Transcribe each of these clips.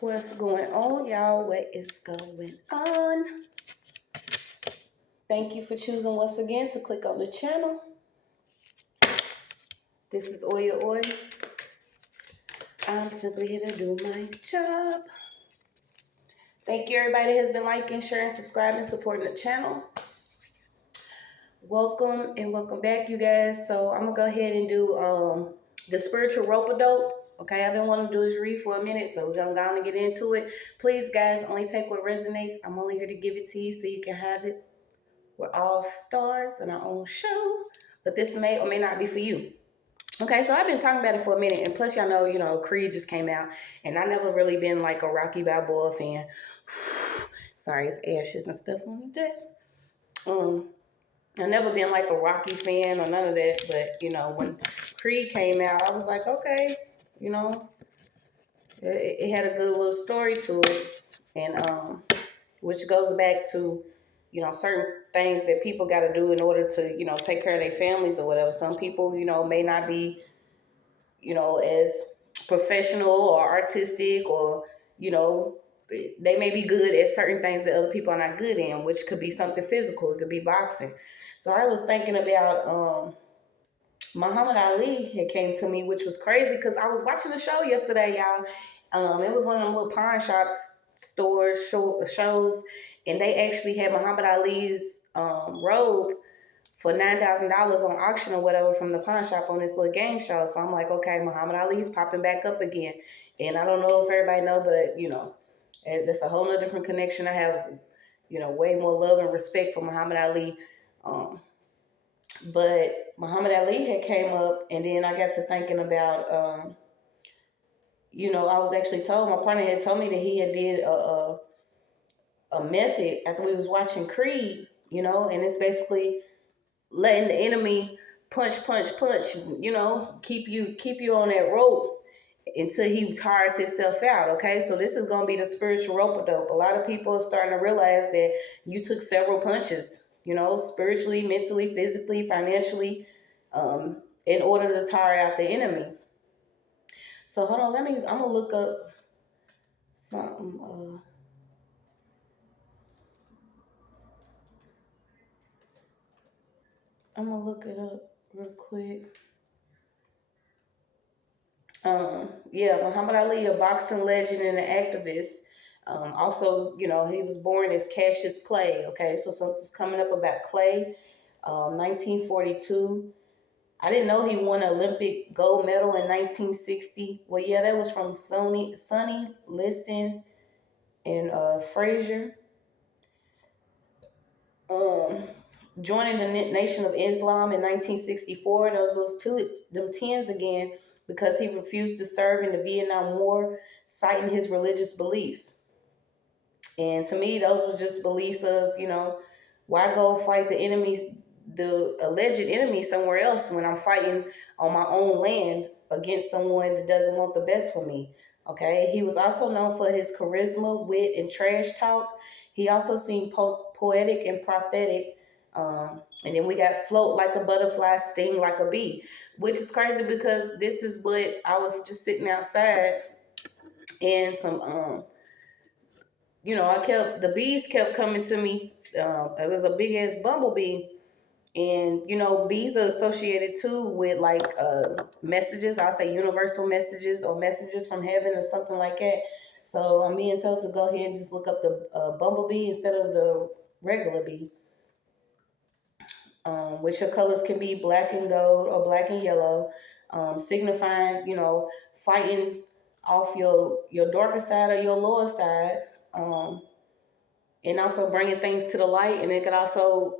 What's going on, y'all? What is going on? Thank you for choosing once again to click on the channel. This is OYAOY. I'm simply here to do my job. Thank you, everybody that has been liking, sharing, subscribing, supporting the channel. Welcome and welcome back, you guys. So I'm gonna go ahead and do the spiritual rope-a-dope. Okay, I've been wanting to do this read for a minute, so we're gonna go on and get into it. Please, guys, only take what resonates. I'm only here to give it to you so you can have it. We're all stars in our own show, but this may or may not be for you. Okay, so I've been talking about it for a minute, and plus, y'all know, Creed just came out, and I never really been like a Rocky Balboa fan. Sorry, it's ashes and stuff on the desk. I've never been like a Rocky fan or none of that, but when Creed came out, I was like, okay, it had a good little story to it, and which goes back to certain things that people got to do in order to take care of their families or whatever. Some people may not be as professional or artistic, or they may be good at certain things that other people are not good in, which could be something physical. It could be boxing. So I was thinking about Muhammad Ali had came to me, which was crazy because I was watching the show yesterday, y'all. It was one of them little pawn shops shows, and they actually had Muhammad Ali's robe for $9,000 on auction or whatever from the pawn shop on this little game show. So I'm like, okay, Muhammad Ali's popping back up again. And I don't know if everybody know, but that's a whole nother different connection. I have, way more love and respect for Muhammad Ali. But Muhammad Ali had came up, and then I got to thinking about, I was actually told, my partner had told me that he had did a method after we was watching Creed, and it's basically letting the enemy punch, keep you on that rope until he tires himself out. Okay, so this is gonna be the spiritual rope-a-dope. A lot of people are starting to realize that you took several punches, spiritually, mentally, physically, financially, in order to tire out the enemy. So hold on, I'm gonna look up something. I'm gonna look it up real quick. Muhammad Ali, a boxing legend and an activist. Also, he was born as Cassius Clay. Okay, so something's coming up about Clay. 1942. I didn't know he won an Olympic gold medal in 1960. Well, yeah, that was from Sonny Liston and Frazier. Joining the Nation of Islam in 1964. Those was them tens again, because he refused to serve in the Vietnam War, citing his religious beliefs. And to me, those were just beliefs of, why go fight the alleged enemy somewhere else when I'm fighting on my own land against someone that doesn't want the best for me. Okay. He was also known for his charisma, wit, and trash talk. He also seemed poetic and prophetic. And then we got float like a butterfly, sting like a bee, which is crazy because this is what I was just sitting outside, and the bees kept coming to me. It was a big ass bumblebee. And, bees are associated too with like messages. I'll say universal messages or messages from heaven or something like that. So I'm being told to go ahead and just look up the bumblebee instead of the regular bee. Which your colors can be black and gold or black and yellow, signifying, fighting off your darker side or your lower side, and also bringing things to the light. And it could also,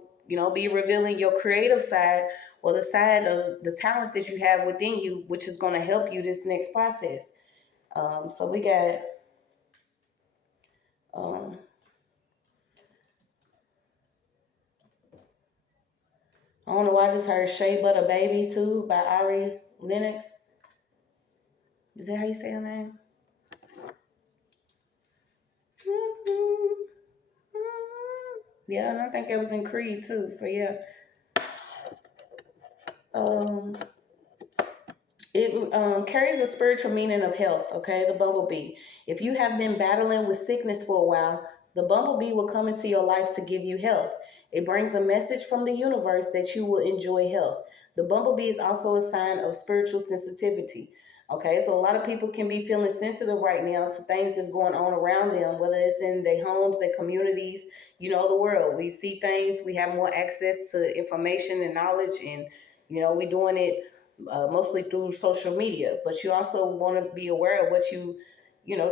be revealing your creative side, or the side of the talents that you have within you, which is going to help you this next process. So we got I don't know why I just heard Shea Butter Baby too by Ari Lennox. Is that how you say her name? Yeah, and I think it was in Creed too. So yeah. It carries a spiritual meaning of health, okay? The bumblebee. If you have been battling with sickness for a while, the bumblebee will come into your life to give you health. It brings a message from the universe that you will enjoy health. The bumblebee is also a sign of spiritual sensitivity. Okay, so a lot of people can be feeling sensitive right now to things that's going on around them, whether it's in their homes, their communities, the world. We see things, we have more access to information and knowledge, and we're doing it mostly through social media. But you also want to be aware of what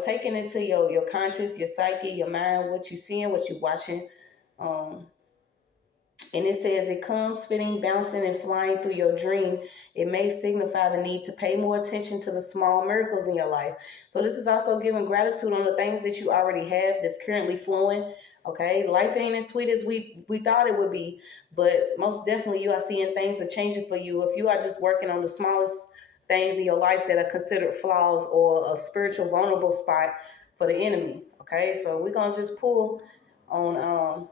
taking into your conscious, your psyche, your mind, what you seeing, what you watching. um and it says it comes fitting, bouncing, and flying through your dream. It may signify the need to pay more attention to the small miracles in your life. So this is also giving gratitude on the things that you already have that's currently flowing. Okay, life ain't as sweet as we thought it would be, but most definitely you are seeing things are changing for you if you are just working on the smallest things in your life that are considered flaws or a spiritual vulnerable spot for the enemy. Okay, so we're gonna just pull on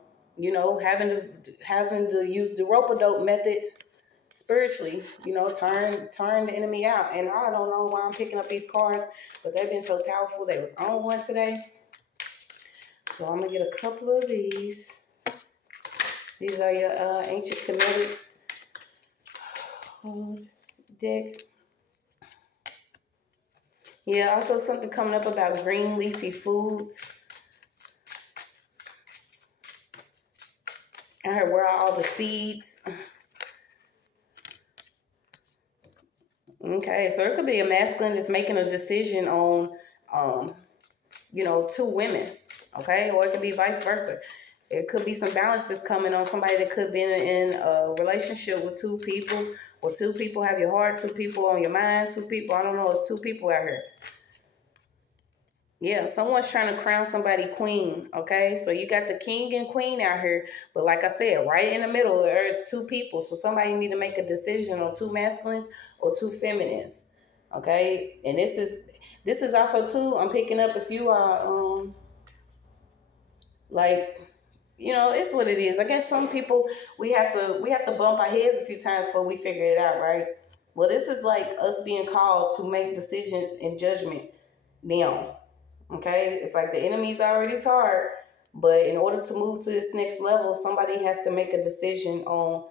having to use the rope-a-dope method spiritually, turn the enemy out. And I don't know why I'm picking up these cards, but they've been so powerful. They was on one today, so I'm gonna get a couple of these. These are your ancient Kemetic deck. Yeah, also something coming up about green leafy foods. I heard where are all the seeds. Okay, so it could be a masculine that's making a decision on, two women, okay? Or it could be vice versa. It could be some balance that's coming on somebody that could be in a relationship with two people, or two people have your heart, two people on your mind, two people, I don't know, it's two people out here. Yeah, someone's trying to crown somebody queen, okay? So you got the king and queen out here, but like I said, right in the middle, there's two people. So somebody need to make a decision on two masculines or two feminines, okay? And this is also too, I'm picking up if you are, like, it's what it is. I guess some people, we have to bump our heads a few times before we figure it out, right? Well, this is like us being called to make decisions in judgment now. Okay, it's like the enemy's already tired, but in order to move to this next level, somebody has to make a decision on,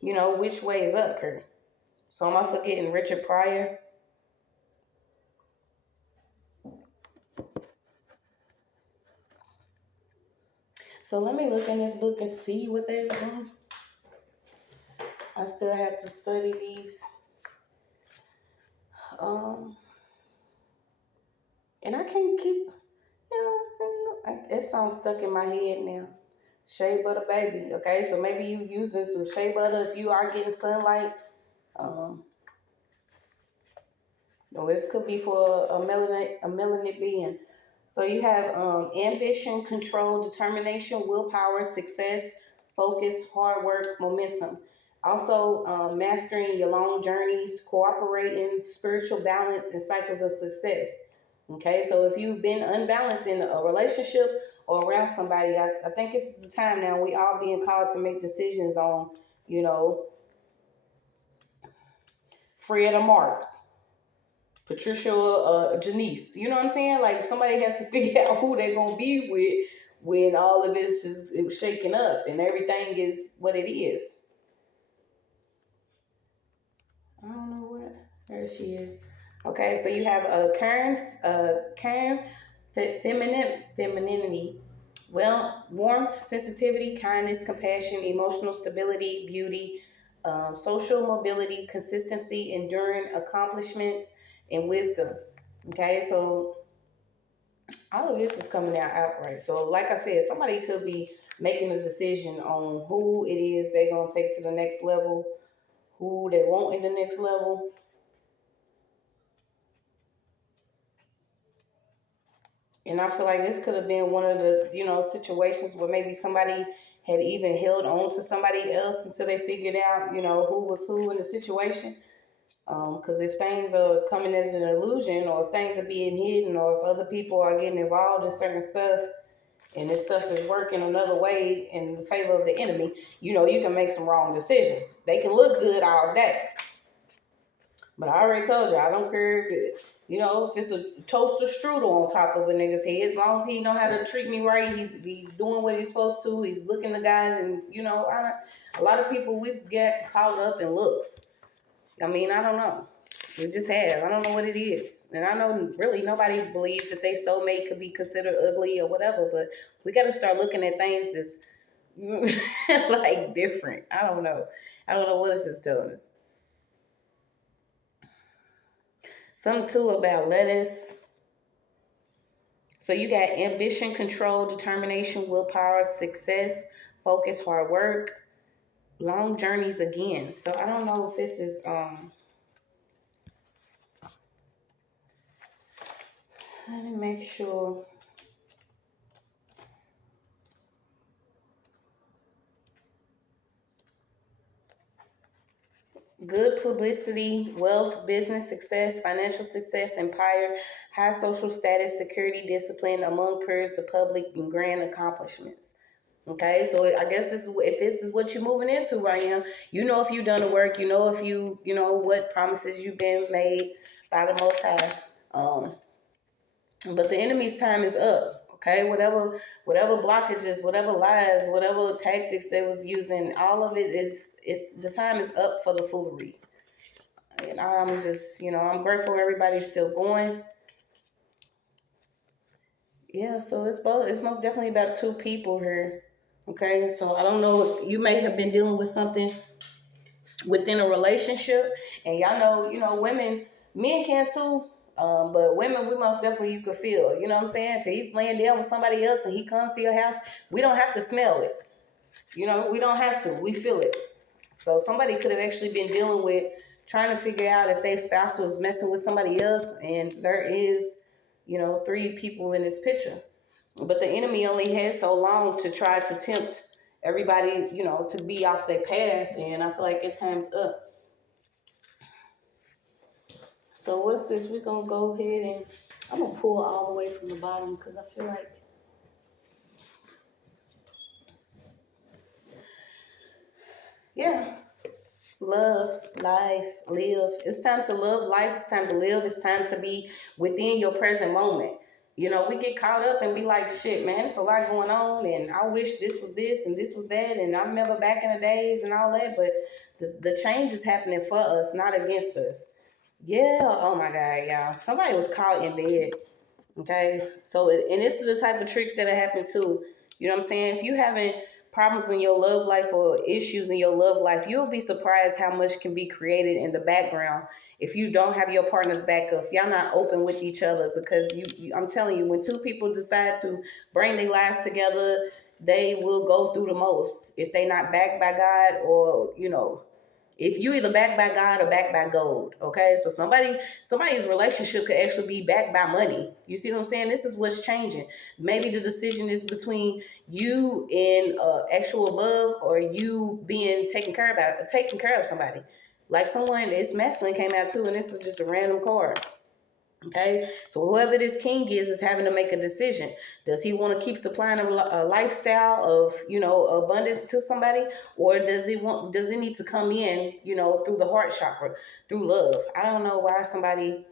which way is up here. So I'm also getting Richard Pryor. So let me look in this book and see what they're doing. I still have to study these. And I can't keep, it sounds stuck in my head now. Shea butter baby. Okay, so maybe you using some shea butter if you are getting sunlight. Or this could be for a melanin being. So you have ambition, control, determination, willpower, success, focus, hard work, momentum. Also, mastering your long journeys, cooperating, spiritual balance, and cycles of success. Okay, so if you've been unbalanced in a relationship or around somebody, I think it's the time now we all being called to make decisions on, Fred or Mark, Patricia or Janice. You know what I'm saying? Like somebody has to figure out who they're going to be with when all of this is shaking up and everything is what it is. I don't know what. There she is. Okay, so you have a Karen, femininity. Well, warmth, sensitivity, kindness, compassion, emotional stability, beauty, social mobility, consistency, enduring accomplishments, and wisdom. Okay, so all of this is coming out outright. So, like I said, somebody could be making a decision on who it is they're going to take to the next level, who they want in the next level. And I feel like this could have been one of the, situations where maybe somebody had even held on to somebody else until they figured out, who was who in the situation. Because if things are coming as an illusion, or if things are being hidden, or if other people are getting involved in certain stuff, and this stuff is working another way in favor of the enemy, you can make some wrong decisions. They can look good all day, But I already told you, I don't care if if it's a toaster strudel on top of a nigga's head. As long as he know how to treat me right, he's doing what he's supposed to. He's looking the guy, and a lot of people, we get caught up in looks. I mean, I don't know. We just have. I don't know what it is. And I know really nobody believes that they soulmate could be considered ugly or whatever, but we got to start looking at things that's like different. I don't know. I don't know what this is telling us. Something too about lettuce. So you got ambition, control, determination, willpower, success, focus, hard work, long journeys again. So I don't know if this is let me make sure. Good publicity, wealth, business success, financial success, empire, high social status, security, discipline, among peers, the public, and grand accomplishments. Okay, so I guess if this is what you're moving into right now, if you've done the work, if you what promises you've been made by the Most High. But the enemy's time is up. Okay, whatever blockages, whatever lies, whatever tactics they was using, all of the time is up for the foolery. And I'm just, I'm grateful everybody's still going. Yeah, so it's most definitely about two people here. Okay, so I don't know if you may have been dealing with something within a relationship, and y'all know, women, men can too. But women, we most definitely, you could feel, you know what I'm saying? If he's laying down with somebody else and he comes to your house, we don't have to smell it. We don't have to. We feel it. So somebody could have actually been dealing with trying to figure out if their spouse was messing with somebody else, and there is, 3 people in this picture. But the enemy only had so long to try to tempt everybody, to be off their path, and I feel like it's time's up. So what's this? We're going to go ahead and I'm going to pull all the way from the bottom because I feel like, yeah, love, life, live. It's time to love life. It's time to live. It's time to be within your present moment. We get caught up and be like, shit, man, it's a lot going on, and I wish this was this and this was that, and I remember back in the days and all that, but the change is happening for us, not against us. Yeah, oh my God, y'all. Somebody was caught in bed. Okay, so and this is the type of tricks that happen too. You know what I'm saying? If you having problems in your love life or issues in your love life, you'll be surprised how much can be created in the background if you don't have your partner's back up. If y'all not open with each other, because I'm telling you, when two people decide to bring their lives together, they will go through the most if they not backed by God, or if you either backed by God or backed by gold. Okay, so somebody's relationship could actually be backed by money. You see what I'm saying? This is what's changing. Maybe the decision is between you in actual love, or you being taken care of somebody. Like someone, it's masculine came out too, and this is just a random card. Okay, so whoever this king is having to make a decision. Does he want to keep supplying a lifestyle of abundance to somebody, or does he need to come in through the heart chakra, through love? I don't know why somebody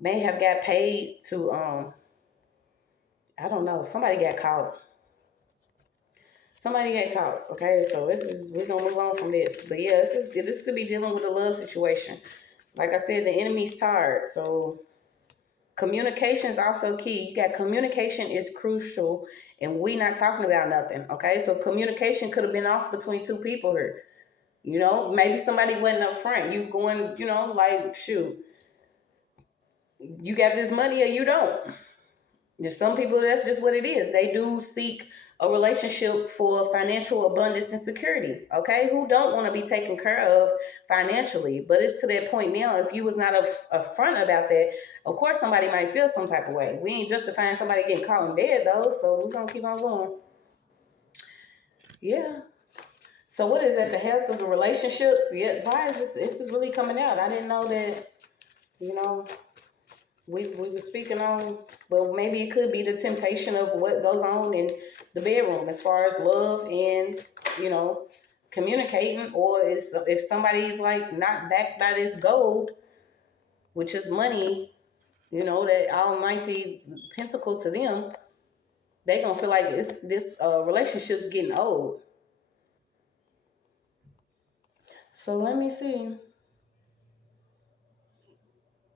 may have got paid to I don't know, somebody got caught. Okay, so we're gonna move on from this. But yeah, this could be dealing with a love situation. Like I said, the enemy's tired, so communication is also key. You got communication is crucial, and we not talking about nothing. Okay, so communication could have been off between two people here. Maybe somebody wasn't up front. You going, like, shoot, you got this money or you don't. There's some people, that's just what it is. They do seek a relationship for financial abundance and security. Okay, who don't want to be taken care of financially? But it's to that point now. If you was not upfront about that, of course somebody might feel some type of way. We ain't justifying somebody getting caught in bed though, so we're gonna keep on going. Yeah. So what is that? The health of the relationships? Yeah. Why is this is really coming out? I didn't know that. We were speaking on, well, maybe it could be the temptation of what goes on in the bedroom as far as love and, communicating, or if somebody's like not backed by this gold, which is money, you know, that almighty pentacle to them, they gonna feel like this relationship's getting old. So let me see.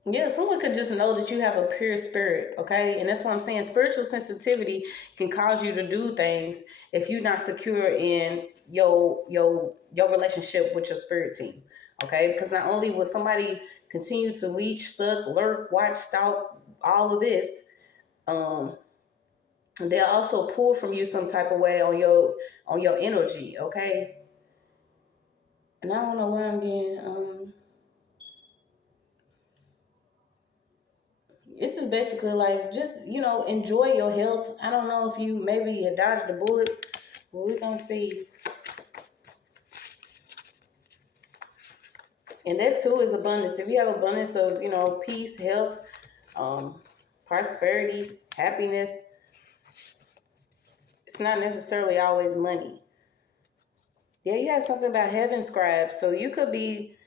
Yeah, someone could just know that you have a pure spirit, okay? And that's what I'm saying. Spiritual sensitivity can cause you to do things if you're not secure in your relationship with your spirit team, okay? Because not only will somebody continue to leech, suck, lurk, watch, stalk, all of this, um, they'll also pull from you some type of way on your energy, okay? And I don't know why I'm being this is basically like just, you know, enjoy your health. I don't know if you dodged the bullet, but we're gonna see. And that too is abundance. If you have abundance of, you know, peace, health, um, prosperity, happiness, it's not necessarily always money. Yeah, you have something about heaven scribes. So you could be,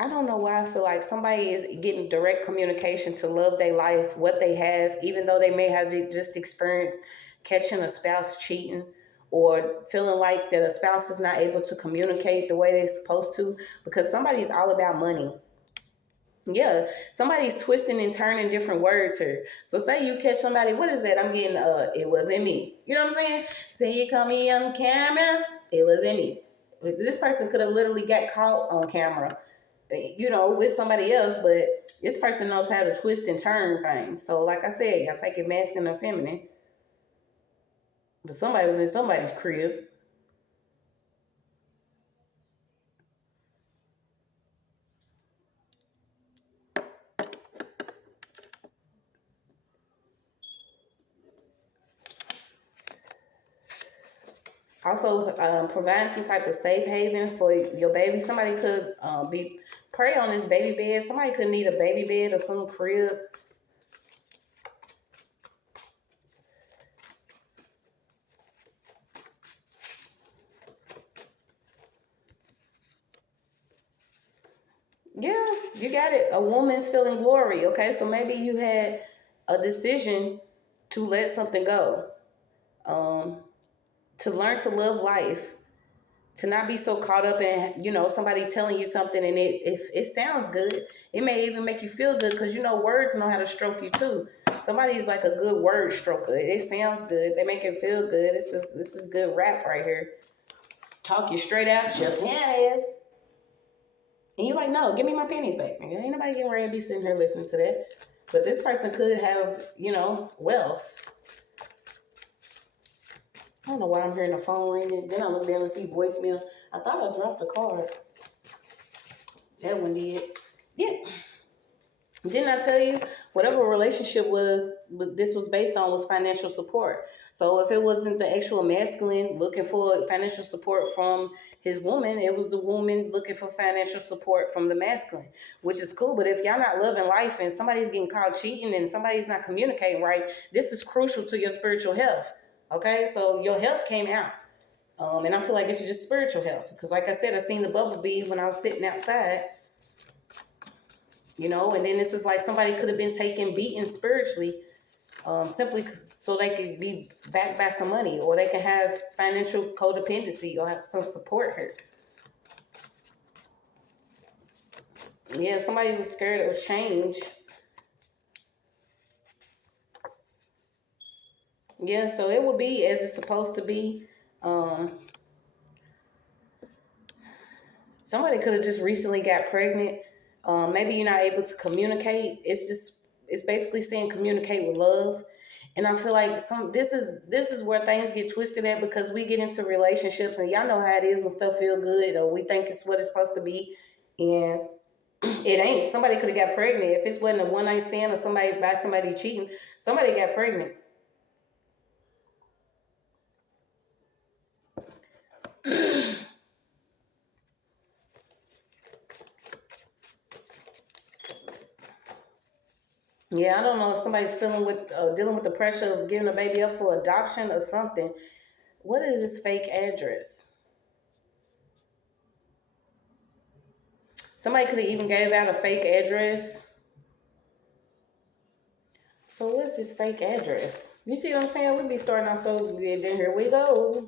I don't know why I feel like somebody is getting direct communication to love their life, what they have, even though they may have just experienced catching a spouse cheating or feeling like that a spouse is not able to communicate the way they're supposed to because somebody's all about money. Yeah, somebody's twisting and turning different words here. So say you catch somebody, what is that? I'm getting it wasn't me. You know what I'm saying? Say you caught me on camera, it wasn't me. This person could have literally got caught on camera, you know, with somebody else, but this person knows how to twist and turn things. So like I said, y'all take it masculine and feminine. But somebody was in somebody's crib. Also, providing some type of safe haven for your baby. Somebody could be prey on this baby bed. Somebody could need a baby bed or some crib. Yeah, you got it. A woman's feeling glory. Okay, so maybe you had a decision to let something go, to learn to live life, to not be so caught up in, you know, somebody telling you something and if it sounds good, it may even make you feel good because, you know, words know how to stroke you too. Somebody's like a good word stroker. It sounds good. They make it feel good. This is good rap right here. Talk you straight out your panties. And you're like, no, give me my panties back. Ain't nobody getting ready to be sitting here listening to that. But this person could have, you know, wealth. I don't know why I'm hearing the phone ringing. Then I look down and see voicemail. I thought I dropped the card. That one did. Yeah. Didn't I tell you whatever relationship this was based on was financial support. So if it wasn't the actual masculine looking for financial support from his woman, it was the woman looking for financial support from the masculine, which is cool. But if y'all not loving life and somebody's getting caught cheating and somebody's not communicating right, this is crucial to your spiritual health. Okay, so your health came out. And I feel like it's just spiritual health. Because like I said, I seen the bumblebee when I was sitting outside. You know, and then this is like somebody could have been taken beaten spiritually, simply so they could be backed by some money, or they can have financial codependency or have some support here. Yeah, somebody was scared of change. Yeah, so it would be as it's supposed to be. Somebody could have just recently got pregnant. Maybe you're not able to communicate. It's basically saying communicate with love. And I feel like this is where things get twisted at because we get into relationships and y'all know how it is when stuff feel good or we think it's what it's supposed to be, and it ain't. Somebody could have got pregnant if it wasn't a one night stand or somebody cheating. Somebody got pregnant. Yeah, I don't know if somebody's dealing with the pressure of giving a baby up for adoption or something. What is this fake address? Somebody could have even gave out a fake address. So what's this fake address? You see what I'm saying? We be starting off so good, then here we go.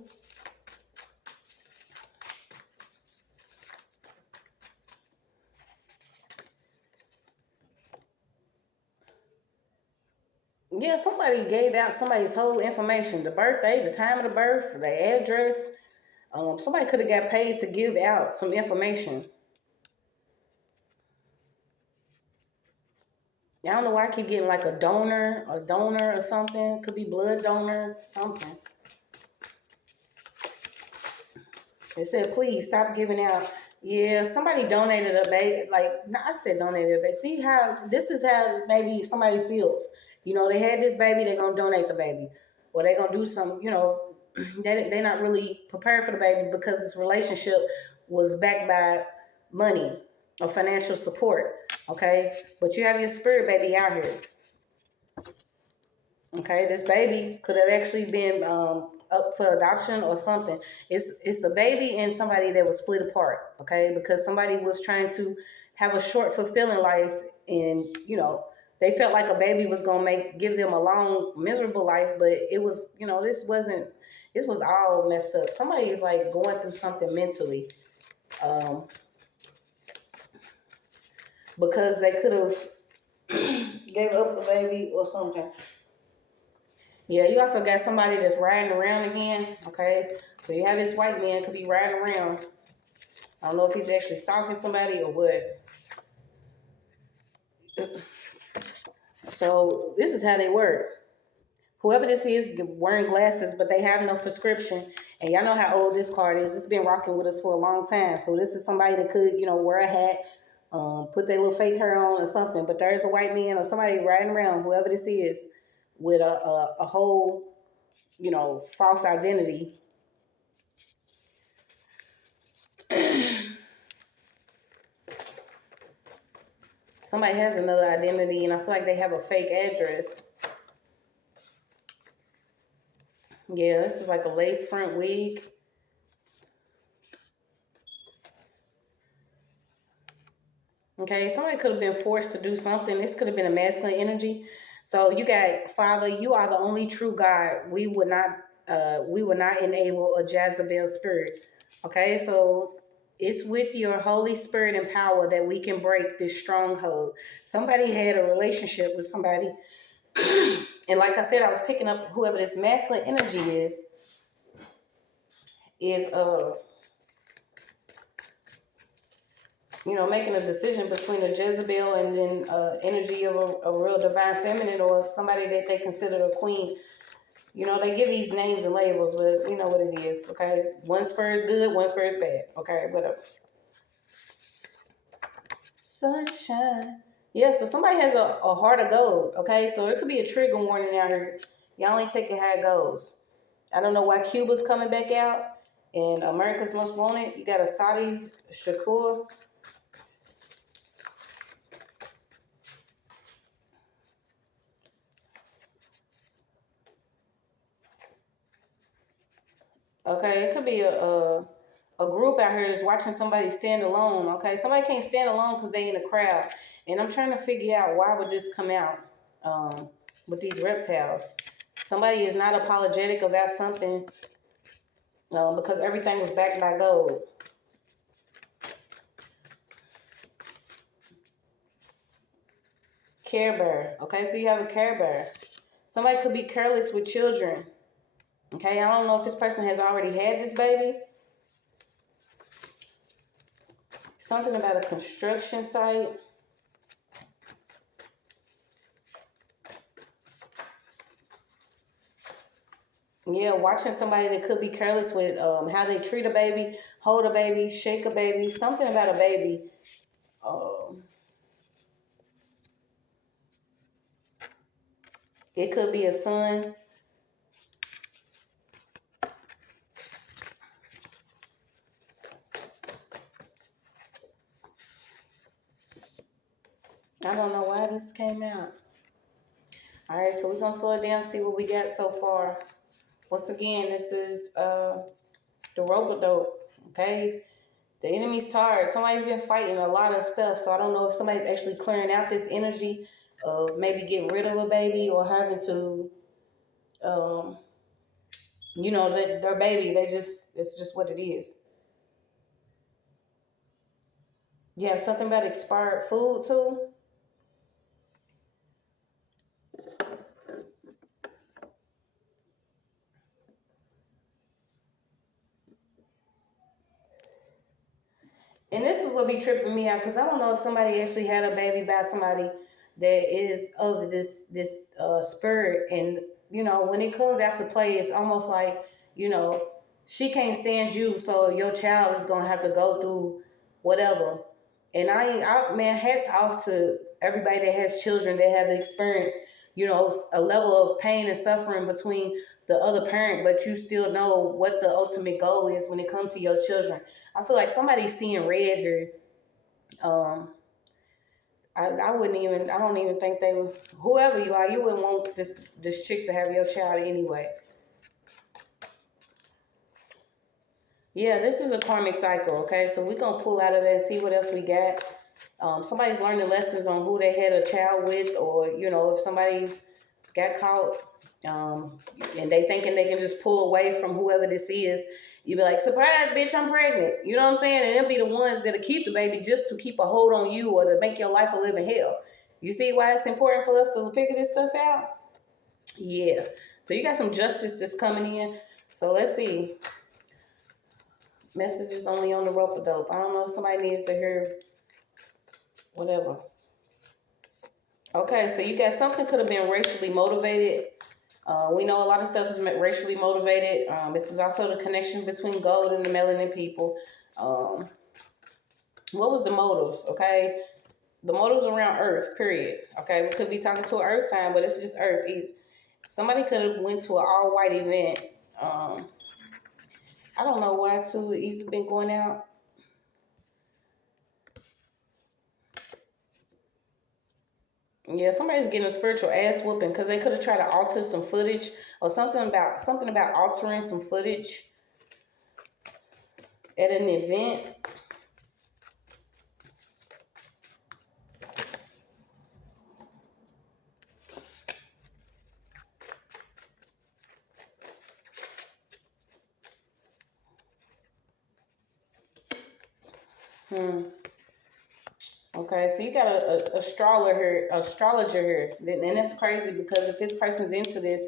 Yeah, somebody gave out somebody's whole information, the birthday, the time of the birth, the address. Somebody could have got paid to give out some information. I don't know why I keep getting like a donor or something. Could be blood donor, something. They said, please stop giving out. Yeah, somebody donated a baby. Like, no, I said donated a baby. See how, this is how maybe somebody feels. You know, they had this baby, they're going to donate the baby. Or they're going to do some, you know, they're not really prepared for the baby because this relationship was backed by money or financial support. Okay? But you have your spirit baby out here. Okay, this baby could have actually been up for adoption or something. It's a baby and somebody that was split apart. Okay, because somebody was trying to have a short, fulfilling life, and you know they felt like a baby was gonna give them a long, miserable life. But it was, you know, this was all messed up. Somebody is like going through something mentally, because they could have gave up the baby or something. Yeah, you also got somebody that's riding around again, okay? So you have this white man could be riding around. I don't know if he's actually stalking somebody or what. So this is how they work. Whoever this is wearing glasses, but they have no prescription. And y'all know how old this card is. It's been rocking with us for a long time. So this is somebody that could, you know, wear a hat, put their little fake hair on or something. But there's a white man or somebody riding around, whoever this is, with a whole, you know, false identity. Somebody has another identity, and I feel like they have a fake address. Yeah, this is like a lace front wig. Okay, somebody could have been forced to do something. This could have been a masculine energy. So you got, Father, you are the only true God. We would not enable a Jezebel spirit. Okay, so it's with your Holy Spirit and power that we can break this stronghold. Somebody had a relationship with somebody. And like I said, I was picking up whoever this masculine energy is you know, making a decision between a Jezebel and then energy of a real divine feminine, or somebody that they consider a queen. You know, they give these names and labels, but we know what it is, okay? One spur is good, one spur is bad, okay? Whatever. Sunshine. Yeah, so somebody has a heart of gold, okay? So it could be a trigger warning out here. Y'all only take it how it goes. I don't know why Cuba's coming back out and America's Most Wanted. You got a Saudi Shakur. Okay, it could be a group out here that's watching somebody stand alone. Okay, somebody can't stand alone because they in a crowd, and I'm trying to figure out why would this come out with these reptiles. Somebody is not apologetic about something because everything was backed by gold. Care Bear. Okay, so you have a Care Bear. Somebody could be careless with children. Okay, I don't know if this person has already had this baby. Something about a construction site. Yeah, watching somebody that could be careless with how they treat a baby, hold a baby, shake a baby, something about a baby. It could be a son. I don't know why this came out. All right, so we're going to slow it down, see what we got so far. Once again, this is the rope-a-dope, okay? The enemy's tired. Somebody's been fighting a lot of stuff. So I don't know if somebody's actually clearing out this energy of maybe getting rid of a baby or having to, their baby. It's just what it is. Yeah, something about expired food too. And this is what be tripping me out because I don't know if somebody actually had a baby by somebody that is of this spirit. And when it comes out to play, it's almost like she can't stand you, so your child is gonna have to go through whatever. And man, hats off to everybody that has children that have experienced a level of pain and suffering between the other parent, but you still know what the ultimate goal is when it comes to your children. I feel like somebody's seeing red here. I wouldn't even. I don't even think they would. Whoever you are, you wouldn't want this chick to have your child anyway. Yeah, this is a karmic cycle. Okay, so we're gonna pull out of that and see what else we got. Somebody's learning lessons on who they had a child with, or if somebody got caught, and they thinking they can just pull away from whoever this is. You be like, surprise, bitch, I'm pregnant. You know what I'm saying? And they'll be the ones that'll keep the baby just to keep a hold on you or to make your life a living hell. You see why it's important for us to figure this stuff out? Yeah. So you got some justice that's coming in. So let's see. Messages only on the rope-a-dope. I don't know if somebody needs to hear whatever. Okay, so you got something could have been racially motivated. We know a lot of stuff is racially motivated. This is also the connection between gold and the melanin people. What was the motives? Okay, the motives around Earth. Period. Okay, we could be talking to an Earth sign, but it's just Earth. Somebody could have went to an all-white event. I don't know why too. Easy been going out. Yeah, somebody's getting a spiritual ass whooping because they could have tried to alter some footage or something about altering some footage at an event. Okay, so you got a astrologer here, and that's crazy because if this person's into this,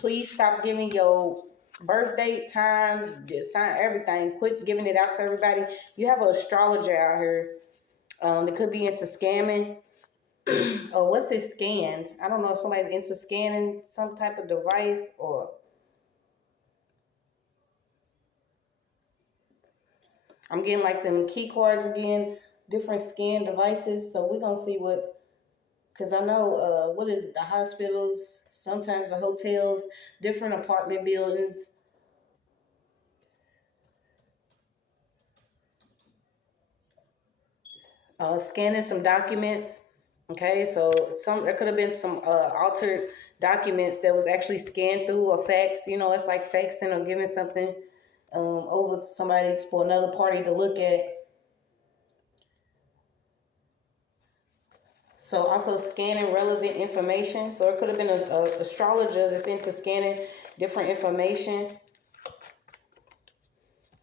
please stop giving your birth date, time, sign, everything. Quit giving it out to everybody. You have an astrologer out here. It could be into scamming. Oh, what's this scanned? I don't know if somebody's into scanning some type of device or. I'm getting like them key cards again, different scan devices. So we're gonna see what, because I know what is it, the hospitals, sometimes the hotels, different apartment buildings. Scanning some documents. Okay, so there could have been some altered documents that was actually scanned through or faxed. It's like faxing or giving something over to somebody for another party to look at. So also scanning relevant information. So it could have been an astrologer that's into scanning different information.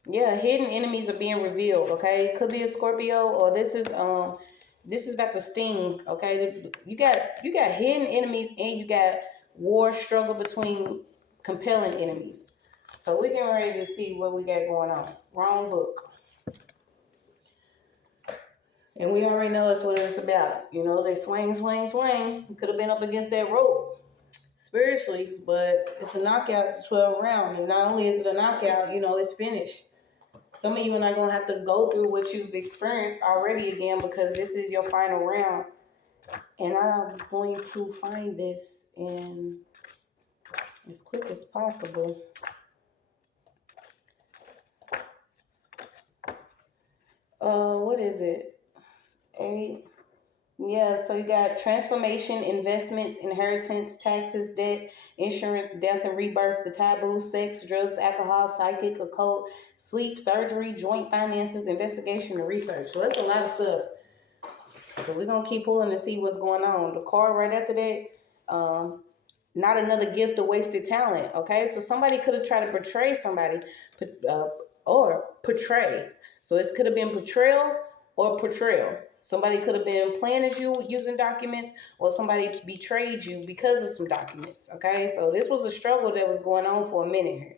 Yeah, hidden enemies are being revealed. Okay, it could be a Scorpio, or this is about the sting. Okay, you got hidden enemies, and you got war struggle between compelling enemies. So we're getting ready to see what we got going on. Wrong book. And we already know that's what it's about. They swing. You could have been up against that rope spiritually, but it's a knockout, 12 round. And not only is it a knockout, it's finished. Some of you are not going to have to go through what you've experienced already again because this is your final round. And I'm going to find this in as quick as possible. What is it? 8. Yeah, so you got transformation, investments, inheritance, taxes, debt, insurance, death and rebirth, the taboo, sex, drugs, alcohol, psychic, occult, sleep, surgery, joint finances, investigation, and research. So that's a lot of stuff. So we're gonna keep pulling to see what's going on. The card right after that, um, not another gift of wasted talent. Okay, so somebody could have tried to betray somebody, uh, or portray. So it could have been betrayal or portrayal. Somebody could have been playing as you using documents, or somebody betrayed you because of some documents. Okay, so this was a struggle that was going on for a minute here.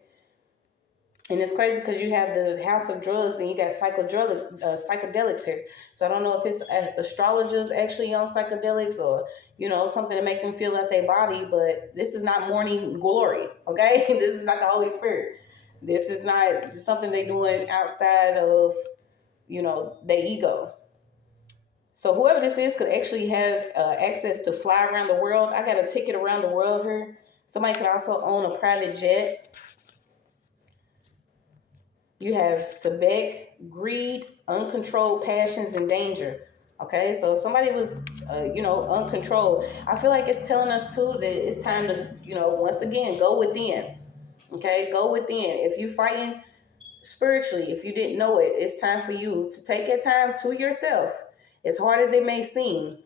And it's crazy because you have the house of drugs and you got psychedelics here. So I don't know if it's astrologers actually on psychedelics, or something to make them feel like their body. But this is not morning glory, okay? This is not the Holy Spirit. This is not something they're doing outside of their ego. So whoever this is could actually have access to fly around the world. I got a ticket around the world here. Somebody could also own a private jet. You have Sebek, greed, uncontrolled passions, and danger. Okay, so somebody was, uncontrolled. I feel like it's telling us too that it's time to, once again, go within. Okay, go within. If you're fighting spiritually, if you didn't know it, it's time for you to take your time to yourself, as hard as it may seem.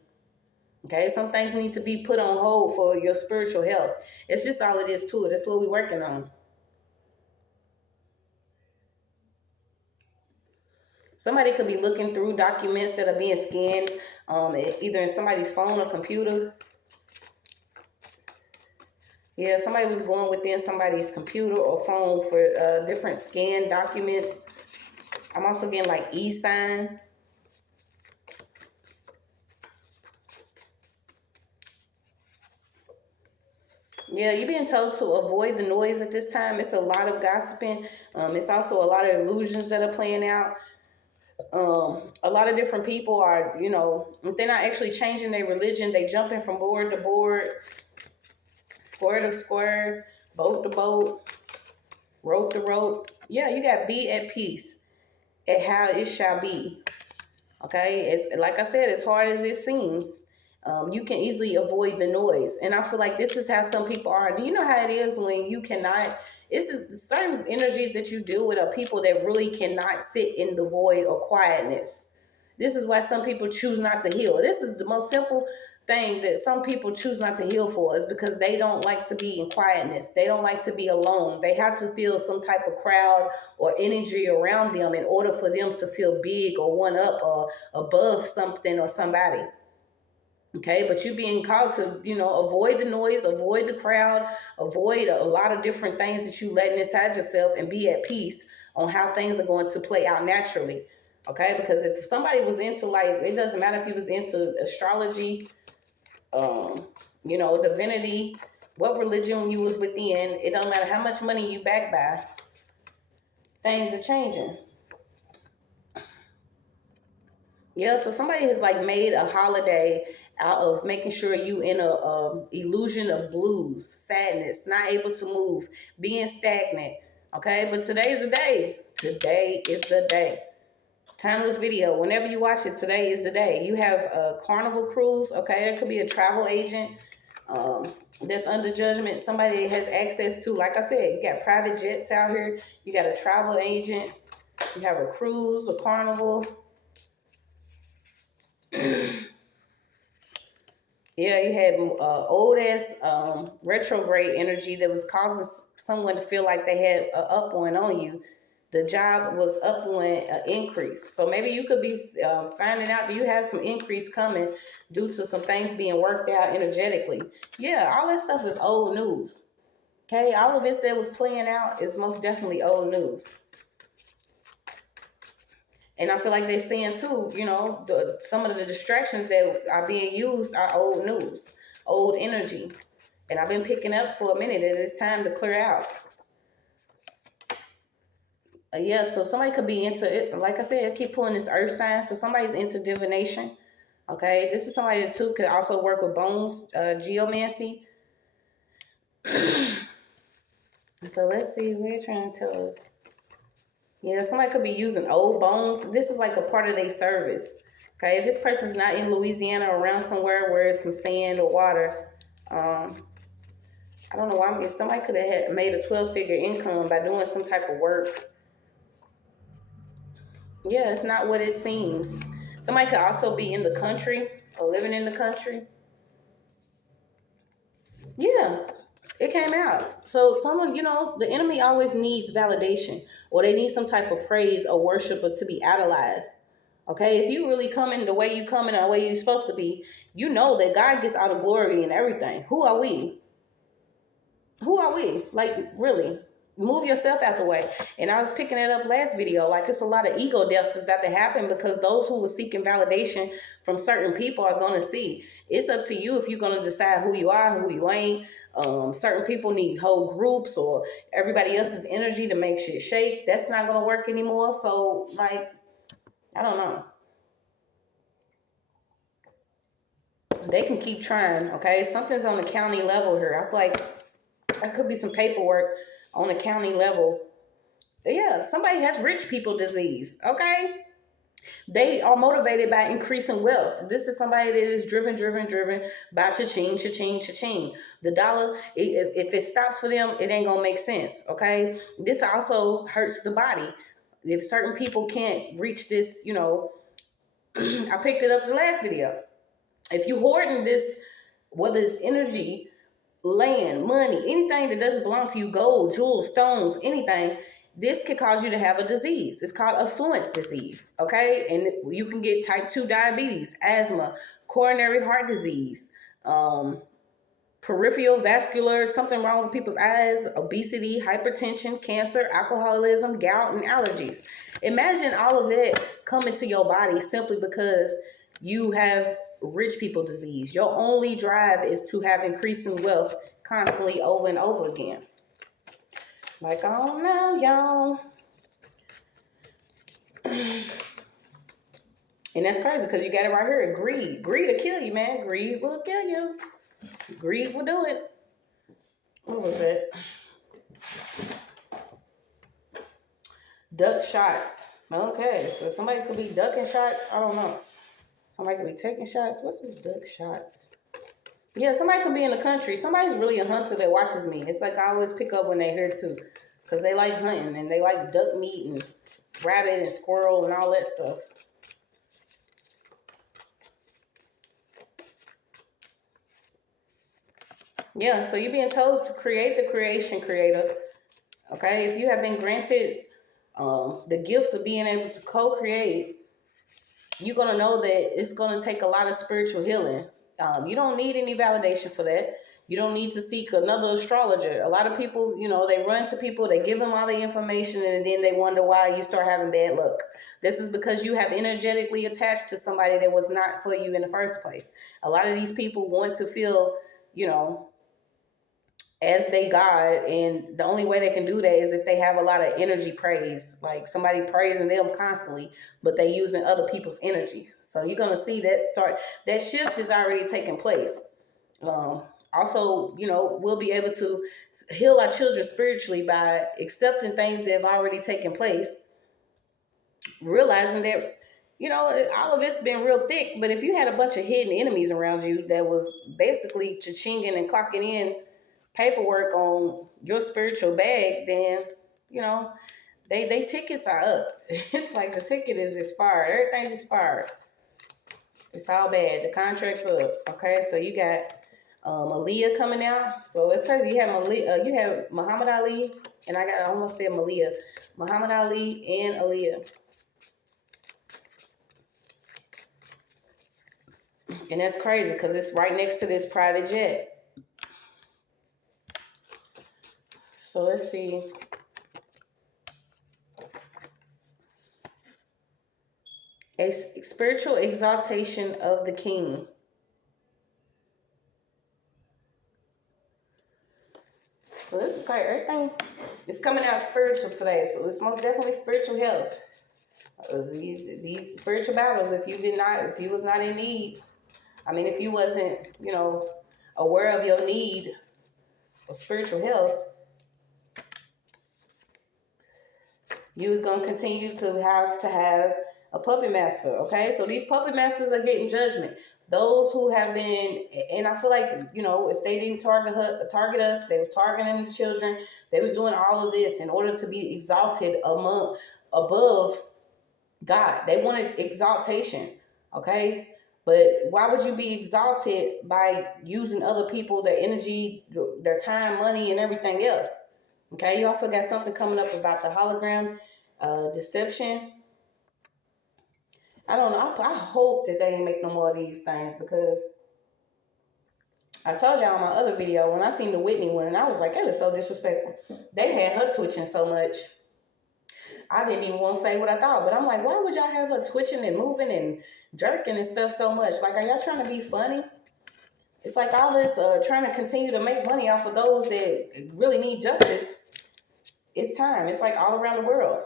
Okay, some things need to be put on hold for your spiritual health. It's just all it is to it. That's what we're working on. Somebody could be looking through documents that are being scanned, either in somebody's phone or computer. Yeah, somebody was going within somebody's computer or phone for different scanned documents. I'm also getting like e-sign. Yeah, you're being told to avoid the noise at this time. It's a lot of gossiping. It's also a lot of illusions that are playing out. A lot of different people are, if they're not actually changing their religion, they jumping from board to board, square to square, boat to boat, rope to rope. Yeah, you got be at peace at how it shall be. Okay, it's like I said, as hard as it seems, you can easily avoid the noise. And I feel like this is how some people are. Do you know how it is when you cannot? It's certain energies that you deal with are people that really cannot sit in the void or quietness. This is why some people choose not to heal. This is the most simple thing that some people choose not to heal for, is because they don't like to be in quietness. They don't like to be alone. They have to feel some type of crowd or energy around them in order for them to feel big or one up or above something or somebody. Okay, but you being called to, avoid the noise, avoid the crowd, avoid a lot of different things that you letting inside yourself, and be at peace on how things are going to play out naturally. Okay, because if somebody was into, like, it doesn't matter if he was into astrology, divinity, what religion you was within, it don't matter how much money you back by, things are changing. Yeah, so somebody has like made a holiday out of making sure you in a illusion of blues, sadness, not able to move, being stagnant. Okay, but today's the day. Today is the day. Timeless video. Whenever you watch it, today is the day. You have a Carnival cruise. Okay, there could be a travel agent that's under judgment. Somebody has access to, like I said, you got private jets out here. You got a travel agent. You have a cruise, a carnival. Yeah, you had old ass retrograde energy that was causing someone to feel like they had an up one on you. The job was up one increase. So maybe you could be finding out that you have some increase coming due to some things being worked out energetically. Yeah, all that stuff is old news. Okay, all of this that was playing out is most definitely old news. And I feel like they're saying too, some of the distractions that are being used are old news, old energy. And I've been picking up for a minute, and it's time to clear out. Yeah, so somebody could be into it. Like I said, I keep pulling this earth sign. So somebody's into divination. Okay, this is somebody that too could also work with bones, geomancy. So let's see, what you're trying to tell us. Yeah, somebody could be using old bones. This is like a part of their service. Okay, if this person's not in Louisiana or around somewhere where it's some sand or water, I don't know why I'm getting, somebody could have made a 12-figure income by doing some type of work. Yeah, it's not what it seems. Somebody could also be in the country or living in the country. Yeah, it came out. So someone, the enemy always needs validation, or they need some type of praise or worship or to be idolized. Okay, if you really coming the way you coming or the way you're supposed to be, you know that God gets all the glory and everything. Who are we? Who are we? Like, really, move yourself out the way. And I was picking it up last video. Like, it's a lot of ego deaths that's about to happen because those who were seeking validation from certain people are going to see. It's up to you if you're going to decide who you are, who you ain't. Certain people need whole groups or everybody else's energy to make shit shake. That's not going to work anymore. So, like, I don't know. They can keep trying, okay? Something's on the county level here. I feel like there could be some paperwork on the county level. Yeah, somebody has rich people disease, okay? They are motivated by increasing wealth. This is somebody that is driven by cha-ching, cha-ching, cha-ching. The dollar, if it stops for them, it ain't gonna make sense, okay? This also hurts the body. If certain people can't reach this, I picked it up the last video. If you hoarding this, whether it's energy, land, money, anything that doesn't belong to you, gold, jewels, stones, anything, this could cause you to have a disease. It's called affluence disease, okay? And you can get type 2 diabetes, asthma, coronary heart disease, peripheral vascular, something wrong with people's eyes, obesity, hypertension, cancer, alcoholism, gout, and allergies. Imagine all of that coming to your body simply because you have rich people disease. Your only drive is to have increasing wealth constantly over and over again. Like, oh no, y'all. And that's crazy because you got it right here. Greed. Greed will kill you, man. Greed will kill you. Greed will do it. What was that? Duck shots. Okay, so somebody could be ducking shots. I don't know. Somebody could be taking shots. What's this duck shots? Yeah, somebody could be in the country. Somebody's really a hunter that watches me. It's like I always pick up when they're here too. Because they like hunting and they like duck meat and rabbit and squirrel and all that stuff. Yeah, so you're being told to create the creation creator. Okay, if you have been granted the gifts of being able to co-create, you're going to know that it's going to take a lot of spiritual healing. You don't need any validation for that. You don't need to seek another astrologer. A lot of people, they run to people, they give them all the information, and then they wonder why you start having bad luck. This is because you have energetically attached to somebody that was not for you in the first place. A lot of these people want to feel, as they God, and the only way they can do that is if they have a lot of energy praise, like somebody praising them constantly, but they using other people's energy. So you're gonna see that shift is already taking place. Also, we'll be able to heal our children spiritually by accepting things that have already taken place, realizing that all of it's been real thick. But if you had a bunch of hidden enemies around you that was basically cha-chinging and clocking in paperwork on your spiritual bag, then they tickets are up. It's like the ticket is expired. Everything's expired. It's all bad. The contract's up. Okay, so you got Aaliyah coming out. So it's crazy. You have you have Muhammad Ali, and I almost said Malia. Muhammad Ali and Aaliyah. And that's crazy because it's right next to this private jet. So let's see. A spiritual exaltation of the king. So this is great. Everything is coming out spiritual today. So it's most definitely spiritual health. These spiritual battles, if you was not in need, if you wasn't, aware of your need of spiritual health, you was going to continue to have a puppet master, okay? So these puppet masters are getting judgment. Those who have been, and I feel like, you know, if they didn't target us, they was targeting the children, they was doing all of this in order to be exalted above God. They wanted exaltation, okay? But why would you be exalted by using other people, their energy, their time, money, and everything else? Okay, you also got something coming up about the hologram deception. I don't know. I hope that they ain't make no more of these things, because I told y'all in my other video, when I seen the Whitney one, I was like, that is so disrespectful. They had her twitching so much. I didn't even want to say what I thought, but I'm like, why would y'all have her twitching and moving and jerking and stuff so much? Like, are y'all trying to be funny? It's like all this trying to continue to make money off of those that really need justice. It's time. It's like all around the world.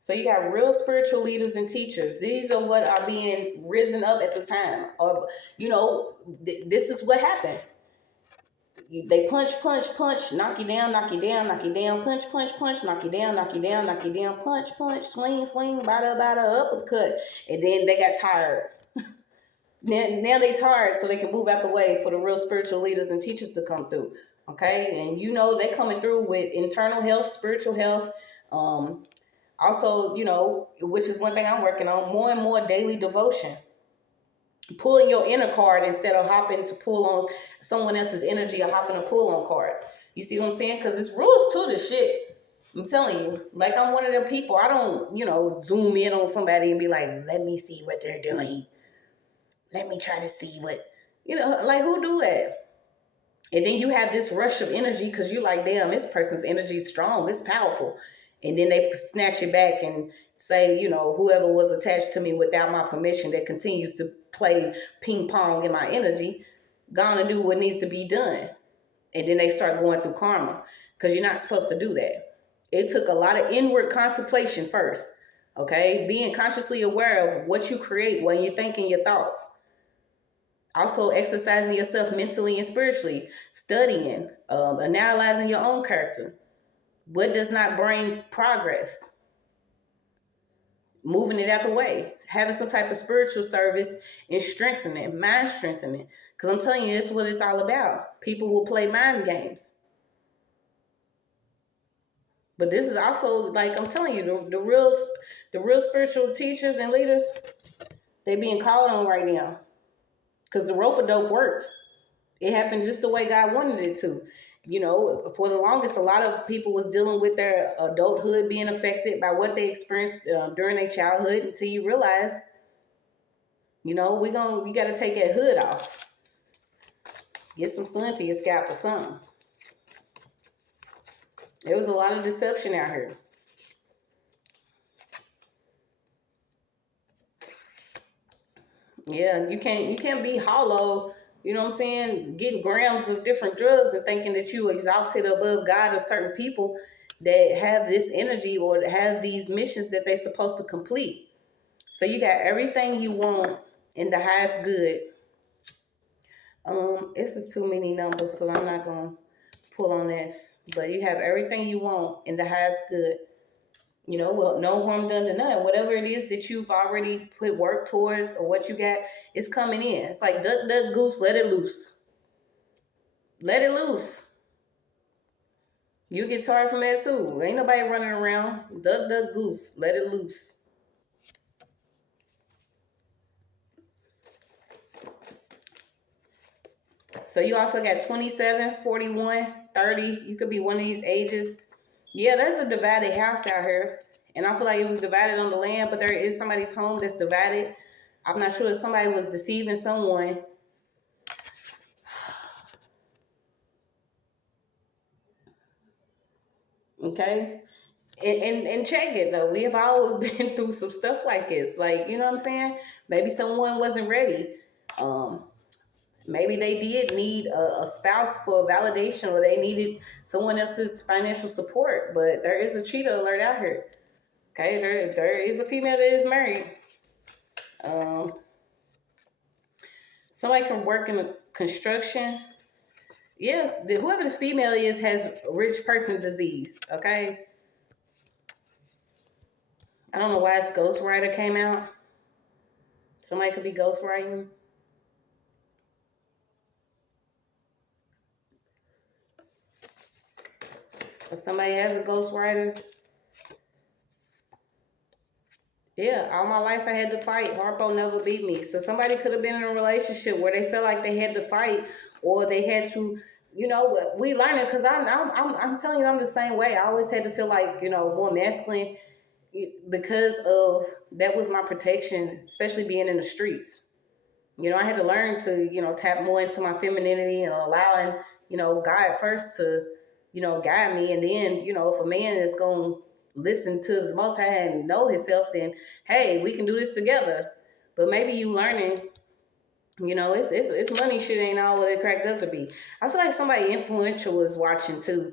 So you got real spiritual leaders and teachers. These are what are being risen up at the time. Or, you know, this is what happened. They punch, knock you down, knock you down, knock you down, punch, knock you down, knock you down, knock you down, punch, swing, bada, uppercut. And then they got tired. Now they tired, so they can move out the way for the real spiritual leaders and teachers to come through. Okay? And you know they coming through with internal health, spiritual health, also, you know, which is one thing I'm working on, more and more daily devotion. Pulling your inner card instead of hopping to pull on someone else's energy or hopping to pull on cards. You see what I'm saying? Because it's rules to this shit. I'm telling you. Like, I'm one of them people. I don't, you know, zoom in on somebody and be like, let me see what they're doing. Let me try to see what, you know, like, who do that? And then you have this rush of energy because you're like, damn, this person's energy is strong. It's powerful. And then they snatch it back and say, you know, whoever was attached to me without my permission that continues to play ping pong in my energy, gonna do what needs to be done. And then they start going through karma, because you're not supposed to do that. It took a lot of inward contemplation first, okay? Being consciously aware of what you create when you're thinking your thoughts. Also exercising yourself mentally and spiritually, studying, analyzing your own character. What does not bring progress? Moving it out the way. Having some type of spiritual service and strengthening, mind strengthening. Because I'm telling you, this is what it's all about. People will play mind games. But this is also, like I'm telling you, the real spiritual teachers and leaders, they being called on right now. Because the rope-a-dope worked. It happened just the way God wanted it to. You know, for the longest, a lot of people was dealing with their adulthood being affected by what they experienced during their childhood, until you realize, you know, you got to take that hood off. Get some sun to your scalp or something. There was a lot of deception out here. Yeah, you can't be hollow. You know what I'm saying? Getting grams of different drugs and thinking that you exalted above God or certain people that have this energy or have these missions that they're supposed to complete. So you got everything you want in the highest good. This is too many numbers, so I'm not gonna pull on this. But you have everything you want in the highest good. You know, well, no harm done to none. Whatever it is that you've already put work towards or what you got, it's coming in. It's like duck, duck, goose, let it loose. Let it loose. You get tired from that too. Ain't nobody running around. Duck, duck, goose, let it loose. So you also got 27, 41, 30. You could be one of these ages. Yeah, there's a divided house out here. And I feel like it was divided on the land, but there is somebody's home that's divided. I'm not sure if somebody was deceiving someone. Okay? And check it, though. We have all been through some stuff like this. Like, you know what I'm saying? Maybe someone wasn't ready. Maybe they did need a spouse for validation, or they needed someone else's financial support. But there is a cheetah alert out here. Okay, there is a female that is married. Somebody can work in construction. Yes, whoever this female is has rich person disease. Okay. I don't know why it's ghostwriter came out. Somebody could be ghostwriting. If somebody has a ghostwriter. Yeah, all my life I had to fight. Harpo never beat me. So somebody could have been in a relationship where they felt like they had to fight, or they had to, we learn it because I'm telling you, I'm the same way. I always had to feel like, more masculine because of that was my protection, especially being in the streets. I had to learn to, tap more into my femininity and allowing, God first to, guide me. And then, if a man is going to listen to the Most High and know himself, then, hey, we can do this together. But maybe you learning, it's money shit ain't all what it cracked up to be. I feel like somebody influential is watching too.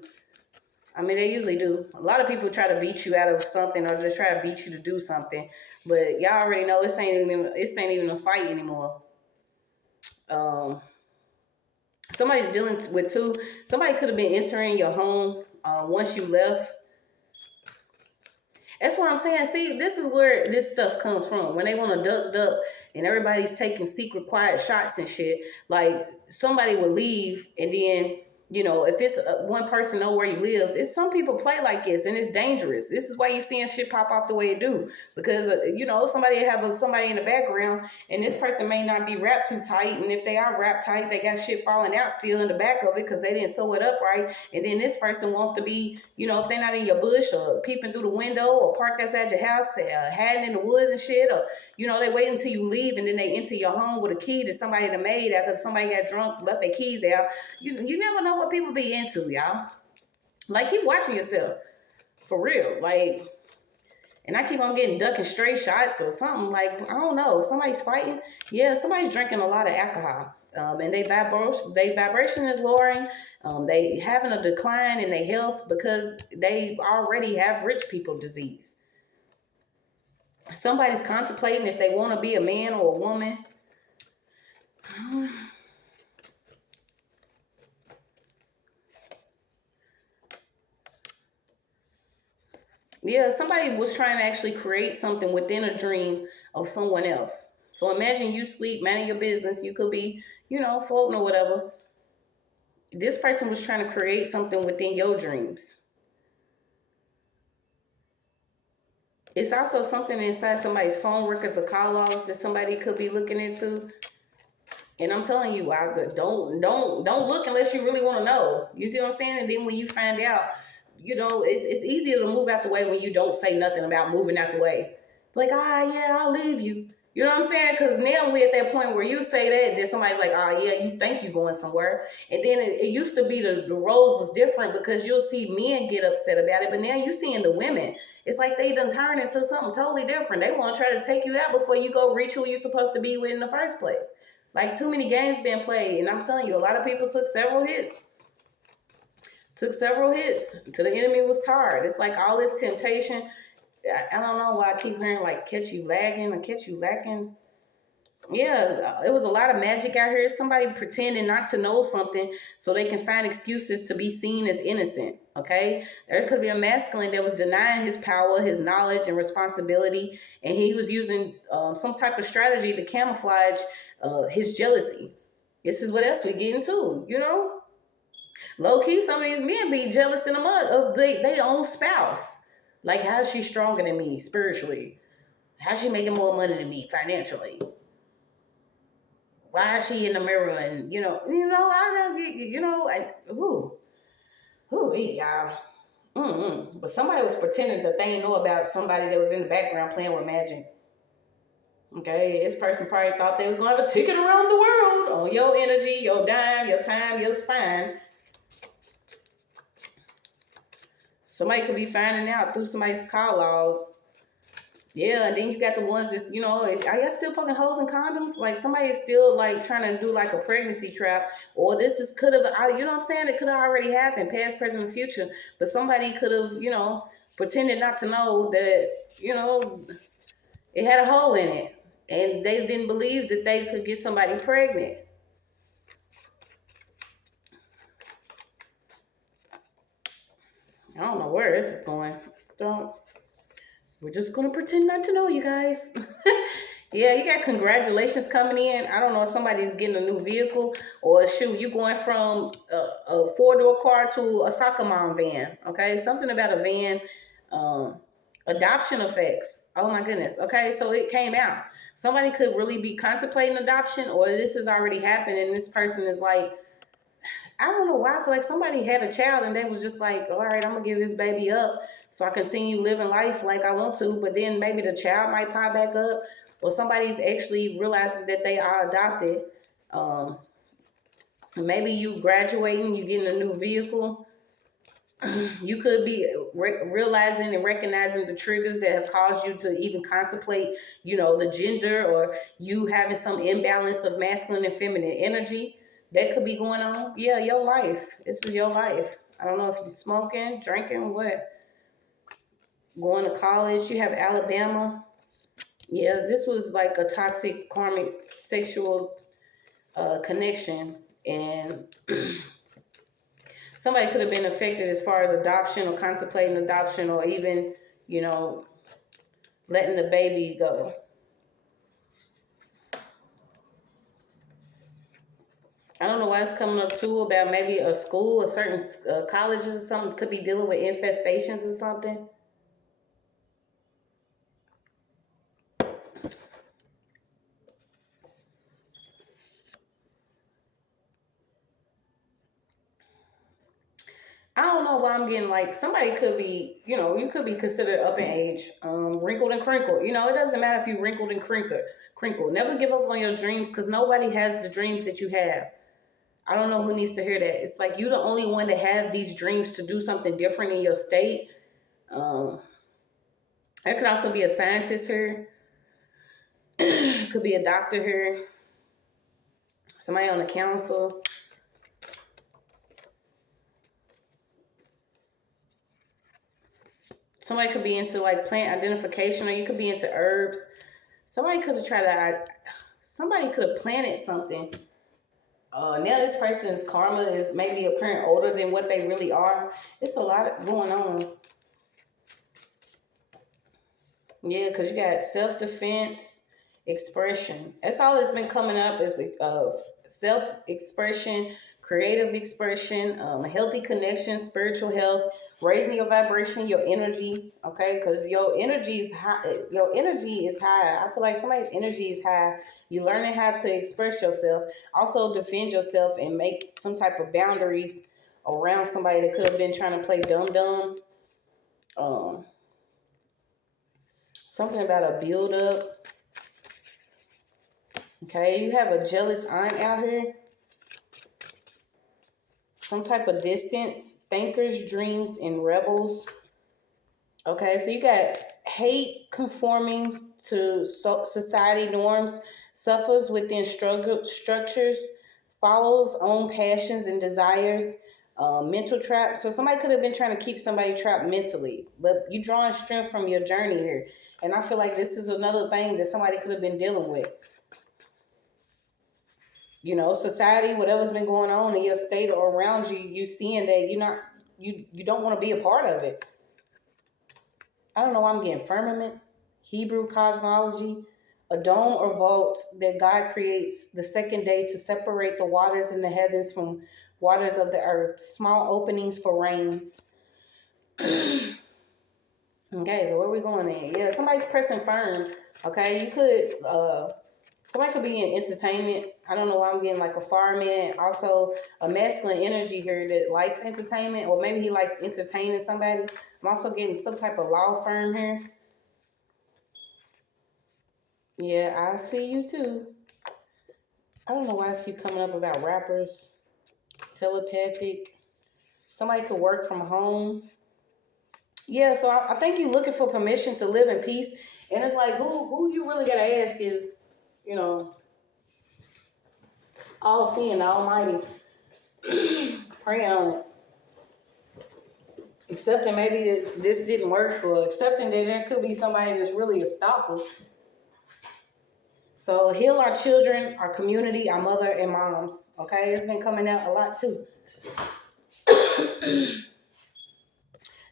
I mean, they usually do. A lot of people try to beat you out of something or just try to beat you to do something. But y'all already know this ain't even a fight anymore. Somebody's dealing with two. Somebody could have been entering your home once you left. That's what I'm saying. See, this is where this stuff comes from. When they want to duck, and everybody's taking secret, quiet shots and shit. Like somebody will leave, and then if it's one person know where you live, it's some people play like this, and it's dangerous. This is why you're seeing shit pop off the way it do, because somebody have somebody in the background, and this person may not be wrapped too tight, and if they are wrapped tight, they got shit falling out still in the back of it because they didn't sew it up right, and then this person wants to be, if they're not in your bush or peeping through the window or parked outside your house, hiding in the woods and shit, or they wait until you leave and then they enter your home with a key that somebody done made after somebody got drunk, left their keys out. You never know what people be into, y'all. Like, keep watching yourself. For real. Like, and I keep on getting ducking stray shots or something. Like, I don't know. Somebody's fighting. Yeah, somebody's drinking a lot of alcohol. And they vibration is lowering. They having a decline in their health because they already have rich people disease. Somebody's contemplating if they want to be a man or a woman. Yeah, somebody was trying to actually create something within a dream of someone else. So imagine you sleep, minding your business. You could be, floating or whatever. This person was trying to create something within your dreams. It's also something inside somebody's phone records or call logs that somebody could be looking into. And I'm telling you, don't look unless you really want to know. You see what I'm saying? And then when you find out, it's easier to move out the way when you don't say nothing about moving out the way. It's like, yeah, I'll leave you. You know what I'm saying? Because now we're at that point where you say that, then somebody's like, yeah, you think you're going somewhere. And then it used to be the roles was different because you'll see men get upset about it, but now you're seeing the women. It's like they done turned into something totally different. They want to try to take you out before you go reach who you're supposed to be with in the first place. Like, too many games being played. And I'm telling you, a lot of people took several hits. Till the enemy was tired. It's like all this temptation. I don't know why I keep hearing like catch you lagging or catch you lacking. Yeah, it was a lot of magic out here. Somebody pretending not to know something so they can find excuses to be seen as innocent. Okay, there could be a masculine that was denying his power, his knowledge, and responsibility, and he was using some type of strategy to camouflage his jealousy. This is what else we get into, Low key, some of these men be jealous in the mud of their own spouse. Like, how's she stronger than me spiritually? How's she making more money than me financially? Why is she in the mirror? And y'all. But somebody was pretending that they didn't know about somebody that was in the background playing with magic. Okay, this person probably thought they was going to have a ticket around the world on your energy, your dime, your time, your spine. Somebody could be finding out through somebody's call log. Yeah, and then you got the ones that's, are y'all still poking holes in condoms? Like, somebody is still, like, trying to do, like, a pregnancy trap. Or could have, you know what I'm saying? It could have already happened, past, present, and future. But somebody could have, pretended not to know that, it had a hole in it. And they didn't believe that they could get somebody pregnant. I don't know where this is going. We're just going to pretend not to know, you guys. Yeah, you got congratulations coming in. I don't know if somebody's getting a new vehicle, or shoot, you going from a four-door car to a soccer mom van. Okay, something about a van. Um, Adoption effects. Oh my goodness. Okay, so it came out. Somebody could really be contemplating adoption, or this has already happened, and this person is like, I don't know why. I feel like somebody had a child and they was just like, all right, I'm gonna give this baby up so I continue living life like I want to. But then maybe the child might pop back up, or somebody's actually realizing that they are adopted. Um, Maybe you graduating, you getting a new vehicle. You could be realizing and recognizing the triggers that have caused you to even contemplate, the gender, or you having some imbalance of masculine and feminine energy that could be going on. Yeah, your life. This is your life. I don't know if you're smoking, drinking, what. Going to college. You have Alabama. Yeah, this was like a toxic karmic sexual connection, and somebody could have been affected as far as adoption or contemplating adoption, or even, letting the baby go. I don't know why it's coming up too about maybe a school or certain colleges or something could be dealing with infestations or something. I don't know why I'm getting like somebody could be, you could be considered up in age, wrinkled and crinkled. It doesn't matter if you wrinkled and crinkled. Never give up on your dreams, because nobody has the dreams that you have. I don't know who needs to hear that. It's like you're the only one that have these dreams to do something different in your state. Um, there could also be a scientist here. Could be a doctor here. Somebody on the council. Somebody could be into like plant identification, or you could be into herbs. Somebody could have planted something. Now this person's karma is maybe apparent older than what they really are. It's a lot going on. Yeah, because you got self-defense, expression. That's all that's been coming up is self-expression, creative expression, healthy connection, spiritual health, raising your vibration, your energy. Okay, because your energy is high. Your energy is high. I feel like somebody's energy is high. You're learning how to express yourself. Also, defend yourself and make some type of boundaries around somebody that could have been trying to play dumb. Something about a build up. Okay, you have a jealous aunt out here. Some type of distance, thinkers, dreams, and rebels. Okay, so you got hate conforming to society norms, suffers within structures, follows own passions and desires, mental traps. So somebody could have been trying to keep somebody trapped mentally, but you drawing strength from your journey here. And I feel like this is another thing that somebody could have been dealing with. Society, whatever's been going on in your state or around you, you seeing that you don't want to be a part of it. I don't know why I'm getting firmament, Hebrew cosmology, a dome or vault that God creates the second day to separate the waters in the heavens from waters of the earth, small openings for rain. Okay, so where are we going in? Yeah, somebody's pressing firm. Okay, you could somebody could be in entertainment. I don't know why I'm getting like a fireman. Also, a masculine energy here that likes entertainment, or maybe he likes entertaining somebody. I'm also getting some type of law firm here. Yeah, I see you too. I don't know why it's keep coming up about rappers, telepathic. Somebody could work from home. Yeah, so I think you're looking for permission to live in peace. And it's like, who you really got to ask is, all seeing, almighty. Praying on it. Accepting maybe this didn't work for, accepting that there could be somebody that's really a stalker. So heal our children, our community, our mother and moms. Okay, it's been coming out a lot too.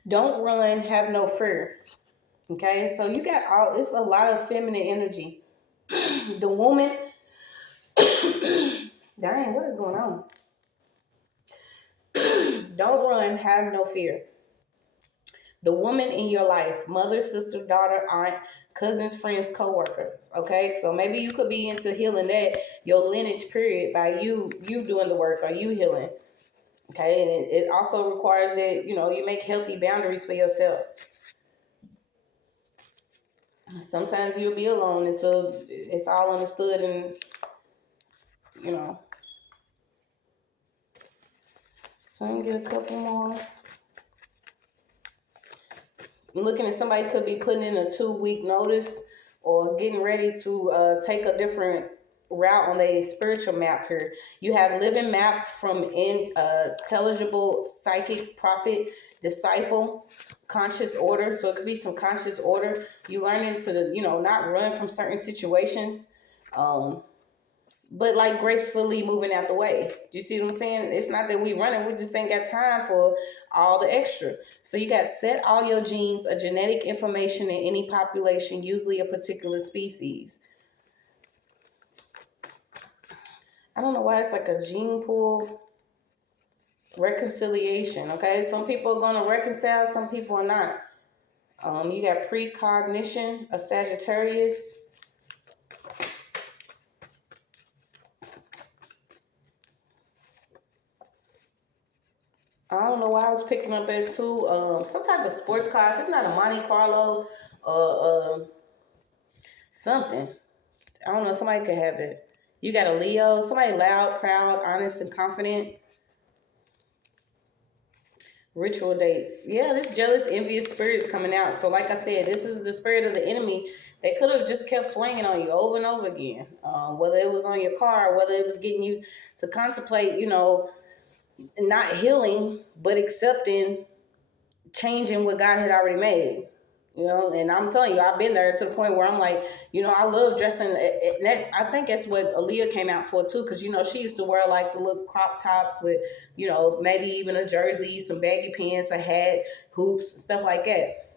Don't run, have no fear. Okay, so you got it's a lot of feminine energy. The woman, dang, what is going on? Don't run, have no fear. The woman in your life, mother, sister, daughter, aunt, cousins, friends, co-workers. Okay, so maybe you could be into healing that your lineage period by you doing the work or you healing. Okay, and it also requires that you make healthy boundaries for yourself. Sometimes you'll be alone until it's all understood, and so I'm gonna get a couple more. I'm looking at somebody could be putting in a 2-week notice or getting ready to take a different route on their spiritual map here. You have living map from intelligible, psychic, prophet, disciple, conscious order. So it could be some conscious order. You learning to not run from certain situations. But like gracefully moving out the way. Do you see what I'm saying? It's not that we running, we just ain't got time for all the extra. So you got set all your genes, a genetic information in any population, usually a particular species. I don't know why it's like a gene pool. Reconciliation, okay? Some people are going to reconcile, some people are not. You got precognition, a Sagittarius. I don't know why I was picking up that too. Some type of sports car. If it's not a Monte Carlo or something, I don't know. Somebody could have it. You got a Leo. Somebody loud, proud, honest, and confident. Ritual dates. Yeah, this jealous, envious spirit is coming out. So like I said, this is the spirit of the enemy. They could have just kept swinging on you over and over again. Whether it was on your car, whether it was getting you to contemplate, not healing, but accepting, changing what God had already made. And I'm telling you, I've been there to the point where I'm like, I love dressing. And that, I think that's what Aaliyah came out for too, because she used to wear like the little crop tops with, maybe even a jersey, some baggy pants, a hat, hoops, stuff like that.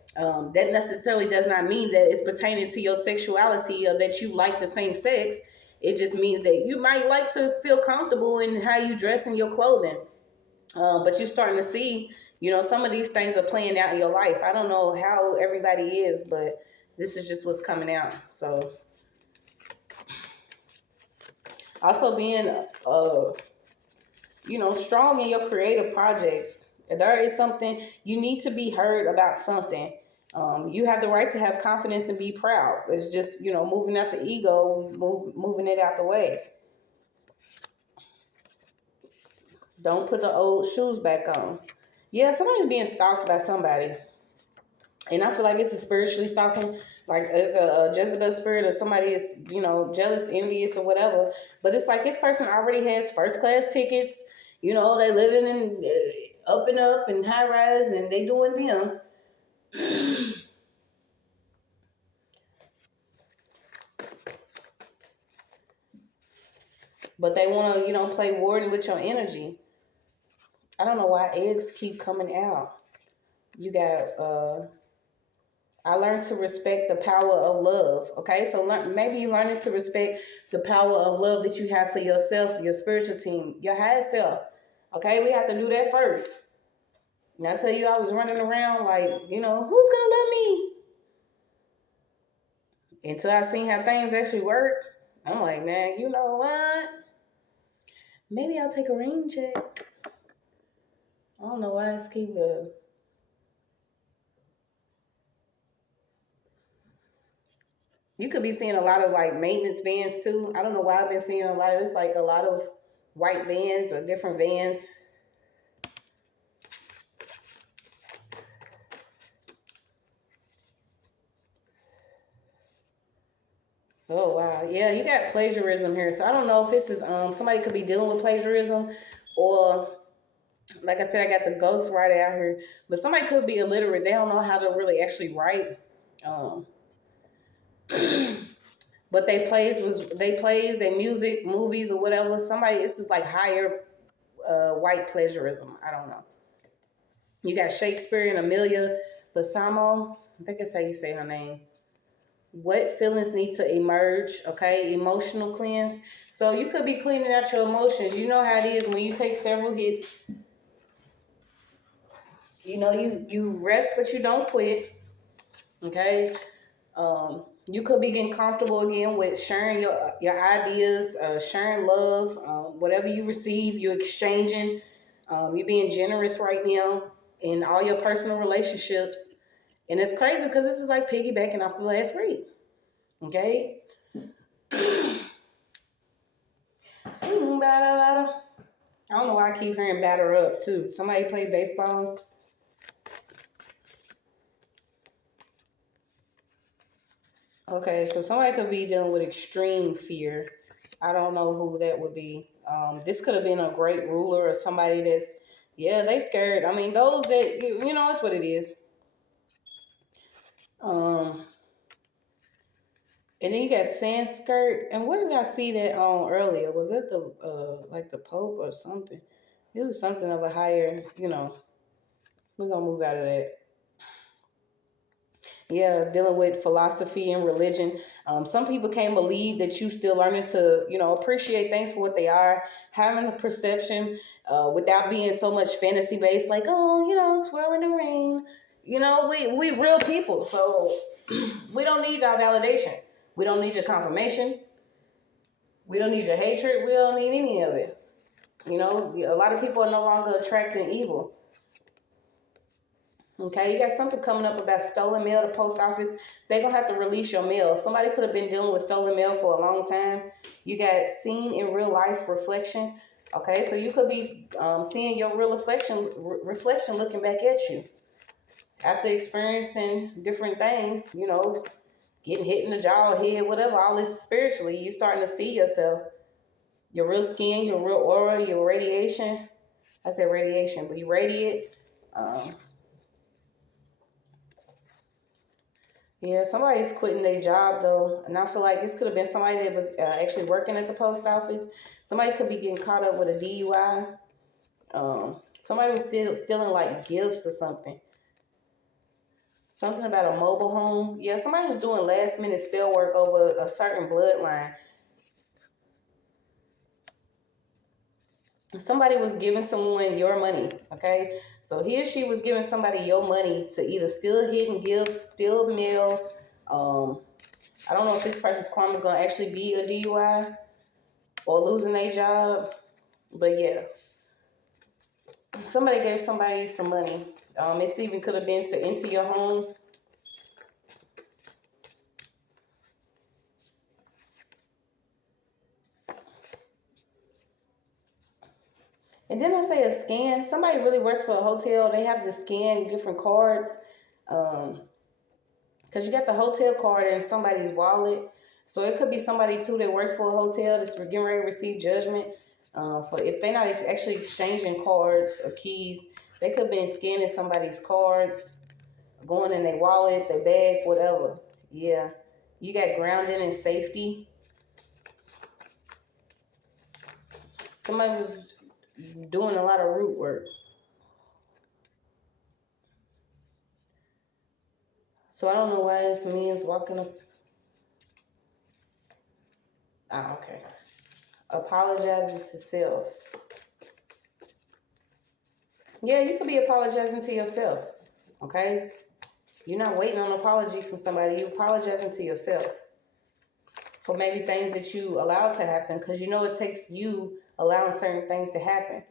That necessarily does not mean that it's pertaining to your sexuality or that you like the same sex. It just means that you might like to feel comfortable in how you dress in your clothing. But you're starting to see, some of these things are playing out in your life. I don't know how everybody is, but this is just what's coming out. So also being, strong in your creative projects. If there is something, you need to be heard about something. You have the right to have confidence and be proud. It's just, moving out the ego, moving it out the way. Don't put the old shoes back on. Yeah, somebody's being stalked by somebody. And I feel like it's a spiritually stalking, like it's a Jezebel spirit or somebody is, jealous, envious, or whatever. But it's like this person already has first class tickets. They living in up and high rise, and they doing them. But they want to, play warden with your energy. I don't know why eggs keep coming out. You got I learned to respect the power of love. Okay, so maybe you're learning to respect the power of love that you have for yourself, your spiritual team, your higher self. Okay, we have to do that first. And I tell you, I was running around like, who's gonna love me? Until I seen how things actually work. I'm like, man, you know what? Maybe I'll take a rain check. I don't know why it's keep You could be seeing a lot of like maintenance vans too. I don't know why I've been seeing a lot. It's like a lot of white vans or different vans. Oh wow, yeah, you got plagiarism here. So I don't know if this is somebody could be dealing with plagiarism, or like I said, I got the ghost writer out here, but somebody could be illiterate. They don't know how to really actually write. But they plays their music, movies, or whatever. Somebody, this is like higher white plagiarism. I don't know. You got Shakespeare and Amelia Balsamo. I think that's how you say her name. What feelings need to emerge? Okay, emotional cleanse. So you could be cleaning out your emotions. You know how it is when you take several hits. You know, you rest, but you don't quit. Okay. You could be getting comfortable again with sharing your ideas, sharing love, whatever you receive, you're exchanging. You're being generous right now in all your personal relationships, and it's crazy because this is like piggybacking off the last read. Okay. Swing batter, batter. I don't know why I keep hearing batter up too. Somebody play baseball. Okay, so somebody could be dealing with extreme fear. I don't know who that would be. This could have been a great ruler or somebody that's, yeah, they scared. I mean, those that, you know, it's what it is. And then you got Sanskrit. And what did I see that on earlier? Was it the, like the Pope or something? It was something of a higher, you know, we're going to move out of that. Yeah, dealing with philosophy and religion. Some people can't believe that you still learning to, you know, appreciate things for what they are, having a perception without being so much fantasy based, like, oh, you know, twirl in the rain. You know, we real people, so we don't need your validation. We don't need your confirmation. We don't need your hatred. We don't need any of it. You know, a lot of people are no longer attracting evil. Okay, you got something coming up about stolen mail, the post office. They're going to have to release your mail. Somebody could have been dealing with stolen mail for a long time. You got seen in real life reflection. Okay, so you could be seeing your real reflection looking back at you. After experiencing different things, you know, getting hit in the jaw, head, whatever, all this spiritually, you're starting to see yourself. Your real skin, your real aura, your radiation. I said radiation, but you radiate. Yeah, somebody's quitting their job though, and I feel like this could have been somebody that was actually working at the post office. Somebody could be getting caught up with a DUI. Somebody was stealing like gifts or something. Something about a mobile home. Yeah, somebody was doing last minute spell work over a certain bloodline. Somebody was giving someone your money, okay? So he or she was giving somebody your money to either steal hidden gifts, steal mail. I don't know if this person's karma is going to actually be a DUI or losing their job, but yeah. Somebody gave somebody some money. It even could have been to enter your home. And then I say a scan. Somebody really works for a hotel. They have to scan different cards. Because you got the hotel card in somebody's wallet. So it could be somebody too that works for a hotel that's getting ready to receive judgment. For if they're not actually exchanging cards or keys, they could have been scanning somebody's cards, going in their wallet, their bag, whatever. Yeah. You got grounding and safety. Somebody was doing a lot of root work. So I don't know why this means walking up. Ah, okay. Apologizing to self. Yeah, you could be apologizing to yourself. Okay? You're not waiting on an apology from somebody. You're apologizing to yourself for maybe things that you allowed to happen, because you know it takes you allowing certain things to happen.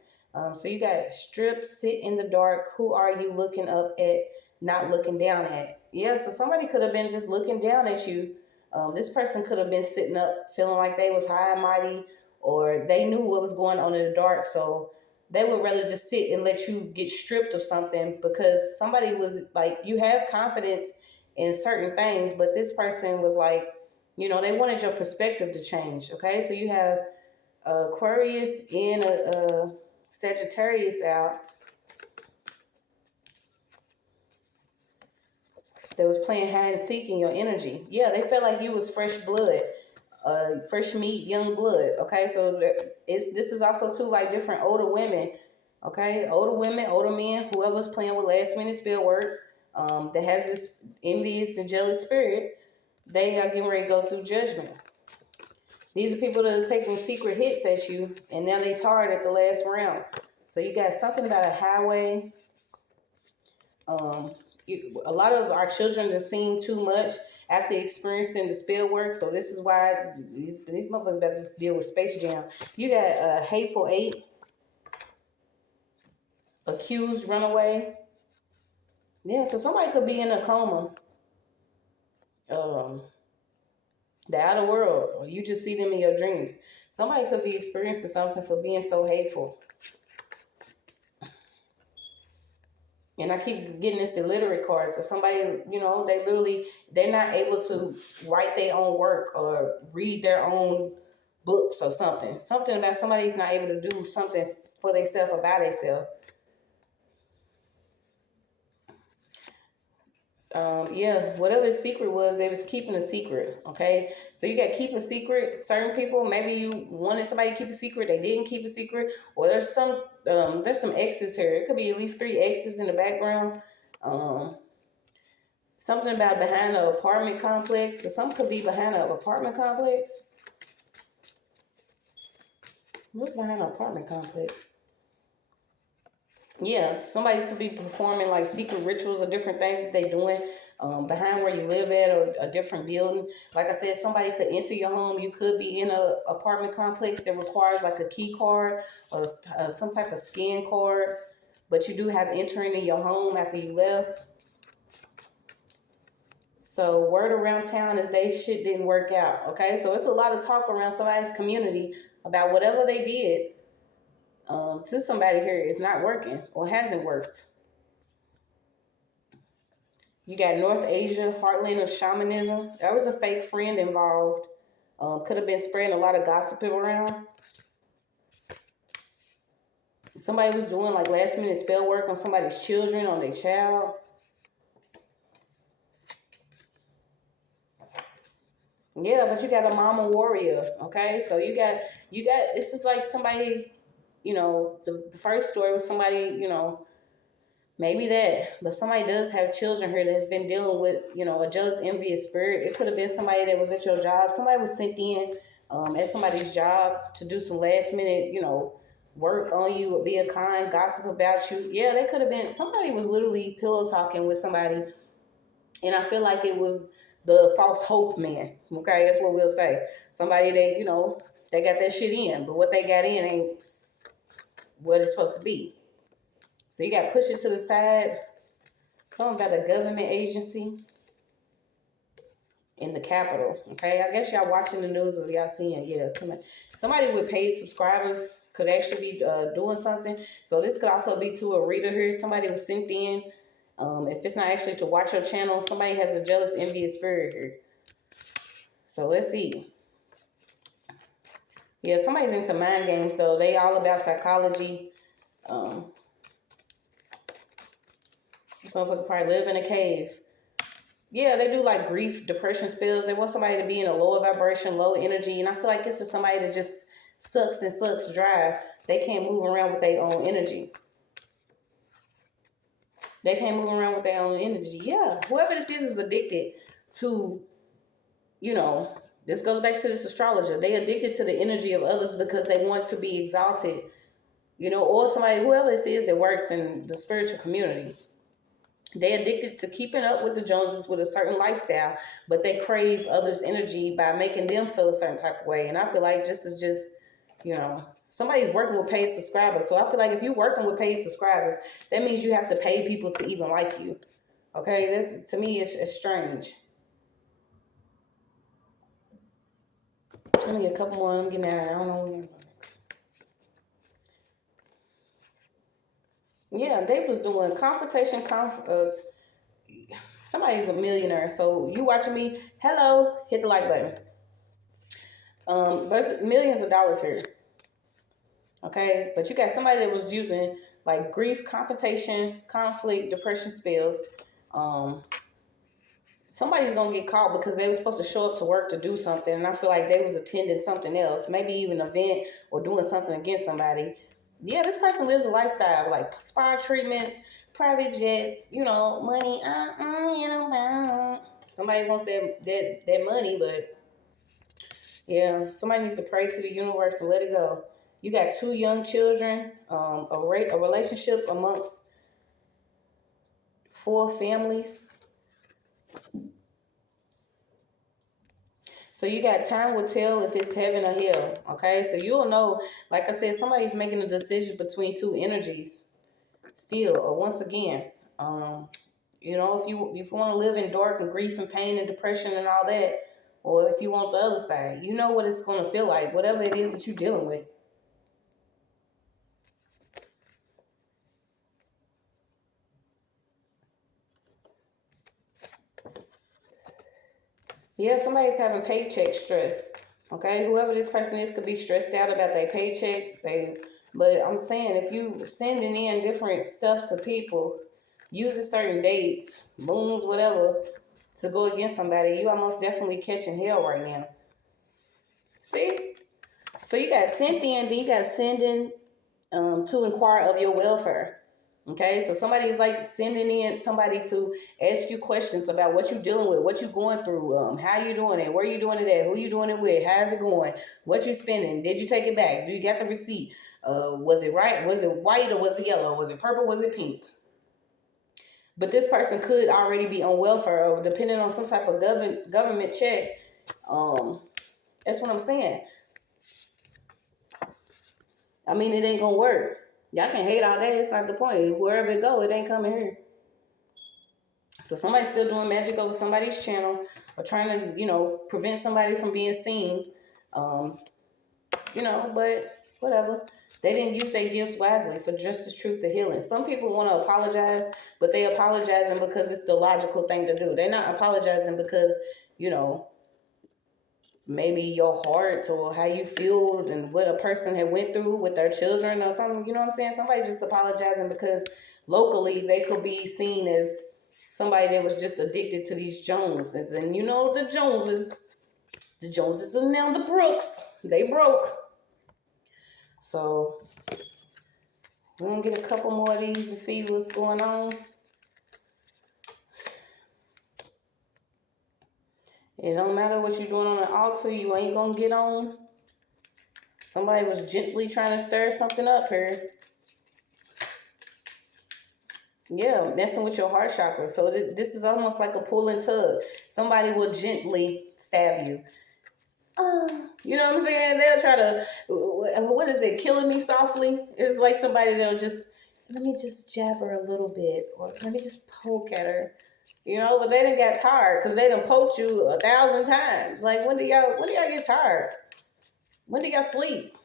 So you got strip, sit in the dark. Who are you looking up at, not looking down at? Yeah, so somebody could have been just looking down at you. This person could have been sitting up feeling like they was high and mighty, or they knew what was going on in the dark. So they would rather just sit and let you get stripped of something, because somebody was like, you have confidence in certain things, but this person was like, you know, they wanted your perspective to change. Okay, so you have Aquarius and a Sagittarius out that was playing hide and seek in your energy. Yeah, they felt like you was fresh blood, fresh meat, young blood. Okay, so this is also too like different older women. Okay, older women, older men, whoever's playing with last minute spell work. that has this envious and jealous spirit, they are getting ready to go through judgment. These are people that are taking secret hits at you, and now they tarred at the last round. So you got something about a highway. A lot of our children have seen too much after experiencing the spell work. So this is why these motherfuckers about to deal with Space Jam. You got a hateful eight, accused runaway. Yeah, so somebody could be in a coma. The outer world, or you just see them in your dreams. Somebody could be experiencing something for being so hateful. And I keep getting this illiterate card. So somebody, they're not able to write their own work or read their own books or something. Something about somebody's not able to do something for themselves, about themselves. Whatever his secret was, they was keeping a secret. Okay, so you got to keep a secret. Certain people, maybe you wanted somebody to keep a secret, they didn't keep a secret, or there's some exes here. It could be at least 3 exes in the background. Something about behind an apartment complex. So some could be behind an apartment complex. What's behind an apartment complex? Yeah, somebody could be performing like secret rituals or different things that they're doing behind where you live at, or a different building. Like I said, somebody could enter your home. You could be in an apartment complex that requires like a key card or some type of scan card, but you do have entering in your home after you left. So word around town is they shit didn't work out. Okay, so it's a lot of talk around somebody's community about whatever they did to somebody here is not working or hasn't worked. You got North Asia, heartland of shamanism. There was a fake friend involved. Could have been spreading a lot of gossip around. Somebody was doing like last minute spell work on somebody's children, on their child. Yeah, but you got a mama warrior, okay? So you got this is like somebody, the first story was somebody, maybe that, but somebody does have children here that has been dealing with, a jealous, envious spirit. It could have been somebody that was at your job. Somebody was sent in at somebody's job to do some last minute, work on you, or be a kind, gossip about you. Yeah, they could have been, somebody was literally pillow talking with somebody, and I feel like it was the false hope man. Okay, that's what we'll say. Somebody they got that shit in, but what they got in ain't what it's supposed to be. So you got to push it to the side. Something about a government agency in the Capitol. Okay, I guess y'all watching the news, or y'all seeing, yeah, somebody with paid subscribers could actually be doing something. So this could also be to a reader here. Somebody was sent in. If it's not actually to watch your channel, somebody has a jealous, envious spirit here. So let's see. Yeah, somebody's into mind games though. They all about psychology. This motherfucker probably live in a cave. Yeah, they do like grief, depression spells. They want somebody to be in a lower vibration, low energy. And I feel like this is somebody that just sucks and sucks dry. They can't move around with their own energy. They can't move around with their own energy. Yeah, whoever this is addicted to, this goes back to this astrologer. They addicted to the energy of others because they want to be exalted, or somebody, whoever this is that works in the spiritual community. They addicted to keeping up with the Joneses with a certain lifestyle, but they crave others' energy by making them feel a certain type of way. And I feel like somebody's working with paid subscribers. So I feel like if you're working with paid subscribers, that means you have to pay people to even like you. Okay, this to me is strange. Let me get a couple more. I'm getting out. I don't know. Yeah, they was doing confrontation. Somebody's a millionaire. So you watching me? Hello, hit the like button. But millions of dollars here. Okay, but you got somebody that was using like grief, confrontation, conflict, depression spells. Somebody's gonna get caught because they were supposed to show up to work to do something, and I feel like they was attending something else, maybe even an event or doing something against somebody. Yeah, this person lives a lifestyle like spa treatments, private jets, money. Somebody wants that money, but yeah, somebody needs to pray to the universe and let it go. You got 2 young children, a relationship amongst 4 families. So you got time will tell if it's heaven or hell. Okay, so you'll know. Like I said, somebody's making a decision between 2 energies. Still, or once again, if you want to live in dark and grief and pain and depression and all that, or if you want the other side, you know what it's going to feel like, whatever it is that you're dealing with. Yeah, somebody's having paycheck stress. Okay, whoever this person is could be stressed out about their paycheck. But I'm saying, if you sending in different stuff to people, using certain dates, moons, whatever, to go against somebody, you are most definitely catching hell right now. See? So you got sent in, then you got sending to inquire of your welfare. Okay, so somebody is like sending in somebody to ask you questions about what you're dealing with, what you're going through, how you doing it, where you doing it at, who you doing it with, how's it going, what you spending, did you take it back, do you got the receipt, was it right, was it white or was it yellow, was it purple, was it pink? But this person could already be on welfare or depending on some type of government check. That's what I'm saying. I mean, it ain't gonna work. Y'all can hate all day. It's not the point. Wherever it go, it ain't coming here. So somebody's still doing magic over somebody's channel or trying to, prevent somebody from being seen. But whatever. They didn't use their gifts wisely for justice, truth, and healing. Some people want to apologize, but they apologizing because it's the logical thing to do. They're not apologizing because, maybe your heart or how you feel and what a person had went through with their children or something. You know what I'm saying? Somebody's just apologizing because locally they could be seen as somebody that was just addicted to these Joneses. And the Joneses are now the Brooks. They broke. So we're going to get a couple more of these to see what's going on. It don't matter what you're doing on the altar, you ain't going to get on. Somebody was gently trying to stir something up here. Yeah, messing with your heart chakra. So this is almost like a pull and tug. Somebody will gently stab you. You know what I'm saying? They'll try to, what is it, killing me softly? It's like somebody that'll just, let me just jab her a little bit, or let me just poke at her. But they done got tired because they done poked you 1,000 times. Like, when do y'all get tired? When do y'all sleep?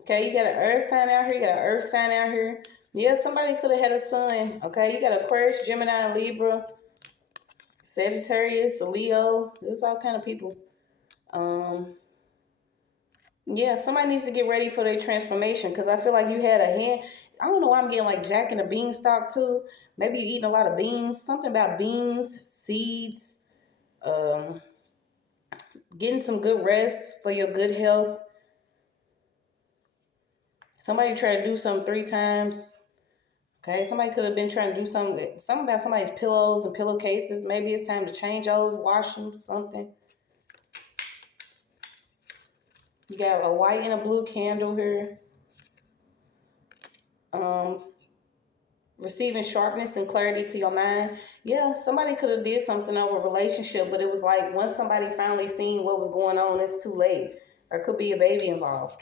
Okay, you got an earth sign out here. You got an earth sign out here. Yeah, somebody could have had a sun. Okay, you got Aquarius, Gemini, Libra, Sagittarius, Leo. There's all kind of people. Yeah, somebody needs to get ready for their transformation because I feel like you had a hand. I don't know why I'm getting like Jack in the beanstalk too. Maybe you're eating a lot of beans. Something about beans, seeds, getting some good rest for your good health. Somebody tried to do something 3 times. Okay, somebody could have been trying to do something about somebody's pillows and pillowcases. Maybe it's time to change those, wash them, something. You got a white and a blue candle here. Receiving sharpness and clarity to your mind. Yeah, somebody could have did something over a relationship, but it was like once somebody finally seen what was going on, it's too late. There could be a baby involved.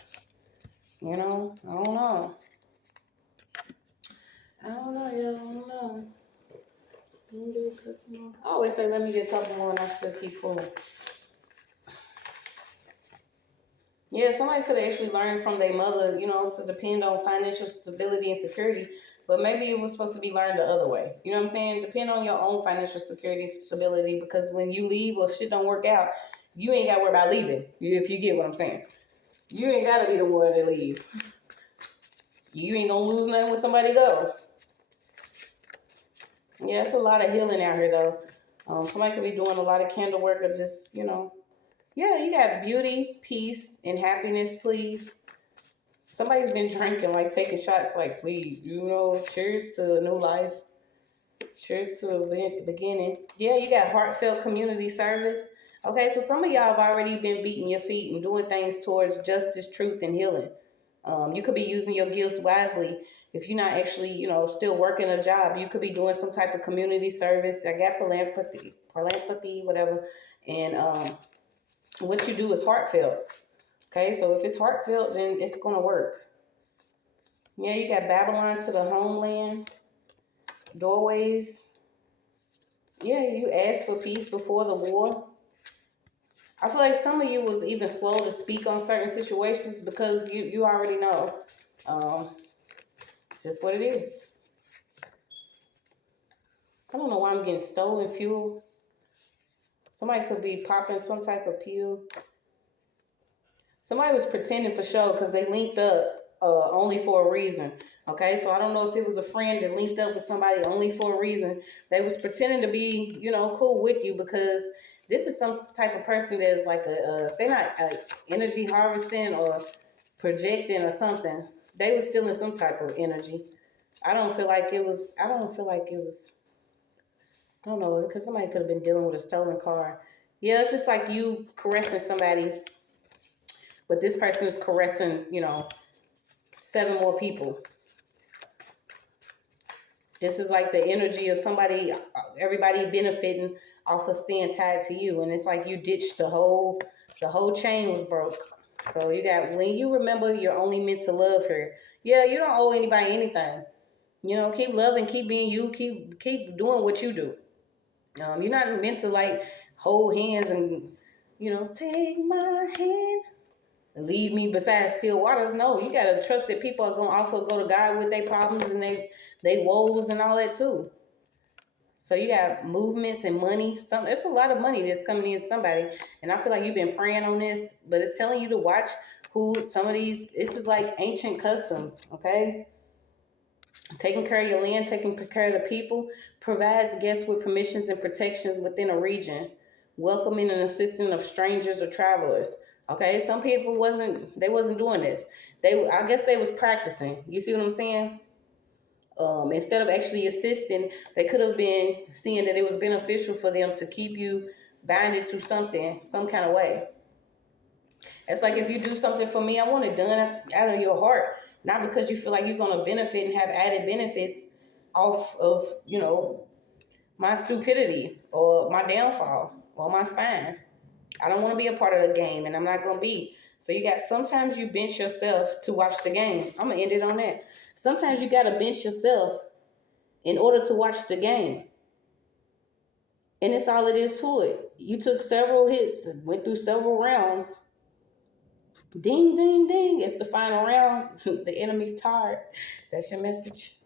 I don't know. I don't know. Let me get a couple more. I always say let me get a couple more and I still keep full. Yeah, somebody could have actually learned from their mother, to depend on financial stability and security. But maybe it was supposed to be learned the other way. You know what I'm saying? Depend on your own financial security, stability, because when you leave or shit don't work out, you ain't got to worry about leaving, if you get what I'm saying. You ain't got to be the one to leave. You ain't going to lose nothing when somebody go. Yeah, it's a lot of healing out here, though. Somebody could be doing a lot of candle work or just, Yeah, you got beauty, peace, and happiness, please. Somebody's been drinking, like taking shots, like, please, cheers to a new life. Cheers to a beginning. Yeah, you got heartfelt community service. Okay, so some of y'all have already been beating your feet and doing things towards justice, truth, and healing. You could be using your gifts wisely. If you're not actually, still working a job, you could be doing some type of community service. I got philanthropy, whatever. And what you do is heartfelt. Okay, so if it's heartfelt, then it's going to work. Yeah, you got Babylon to the homeland, doorways. Yeah, you asked for peace before the war. I feel like some of you was even slow to speak on certain situations because you already know. It's just what it is. I don't know why I'm getting stolen fuel. Somebody could be popping some type of pill. Somebody was pretending for show because they linked up only for a reason. Okay, so I don't know if it was a friend that linked up with somebody only for a reason. They was pretending to be, cool with you because this is some type of person that's like they're not energy harvesting or projecting or something. They was stealing some type of energy. I don't feel like it was. I don't know, because somebody could have been dealing with a stolen car. Yeah, it's just like you caressing somebody, but this person is caressing, 7 more people. This is like the energy of somebody, everybody benefiting off of staying tied to you. And it's like you ditched the whole chain was broke. So you got, when you remember you're only meant to love her. Yeah, you don't owe anybody anything. Keep loving, keep being you, keep doing what you do. You're not meant to like hold hands and, take my hand and lead me beside still waters. No, you gotta trust that people are gonna also go to God with their problems and they woes and all that too. So you got movements and money. It's a lot of money that's coming in somebody. And I feel like you've been praying on this, but it's telling you to watch who some of these, this is like ancient customs, okay? Taking care of your land, taking care of the people, provides guests with permissions and protections within a region, welcoming and assisting of strangers or travelers. Okay, some people wasn't doing this. I guess they was practicing. You see what I'm saying? Instead of actually assisting, they could have been seeing that it was beneficial for them to keep you binded to something, some kind of way. It's like if you do something for me, I want it done out of your heart, not because you feel like you're going to benefit and have added benefits off of, my stupidity or my downfall or my spine. I don't want to be a part of the game, and I'm not going to be. So you got, sometimes you bench yourself to watch the game. I'm going to end it on that. Sometimes you got to bench yourself in order to watch the game. And it's all it is to it. You took several hits, went through several rounds. Ding, ding, ding. It's the final round. The enemy's tired. That's your message.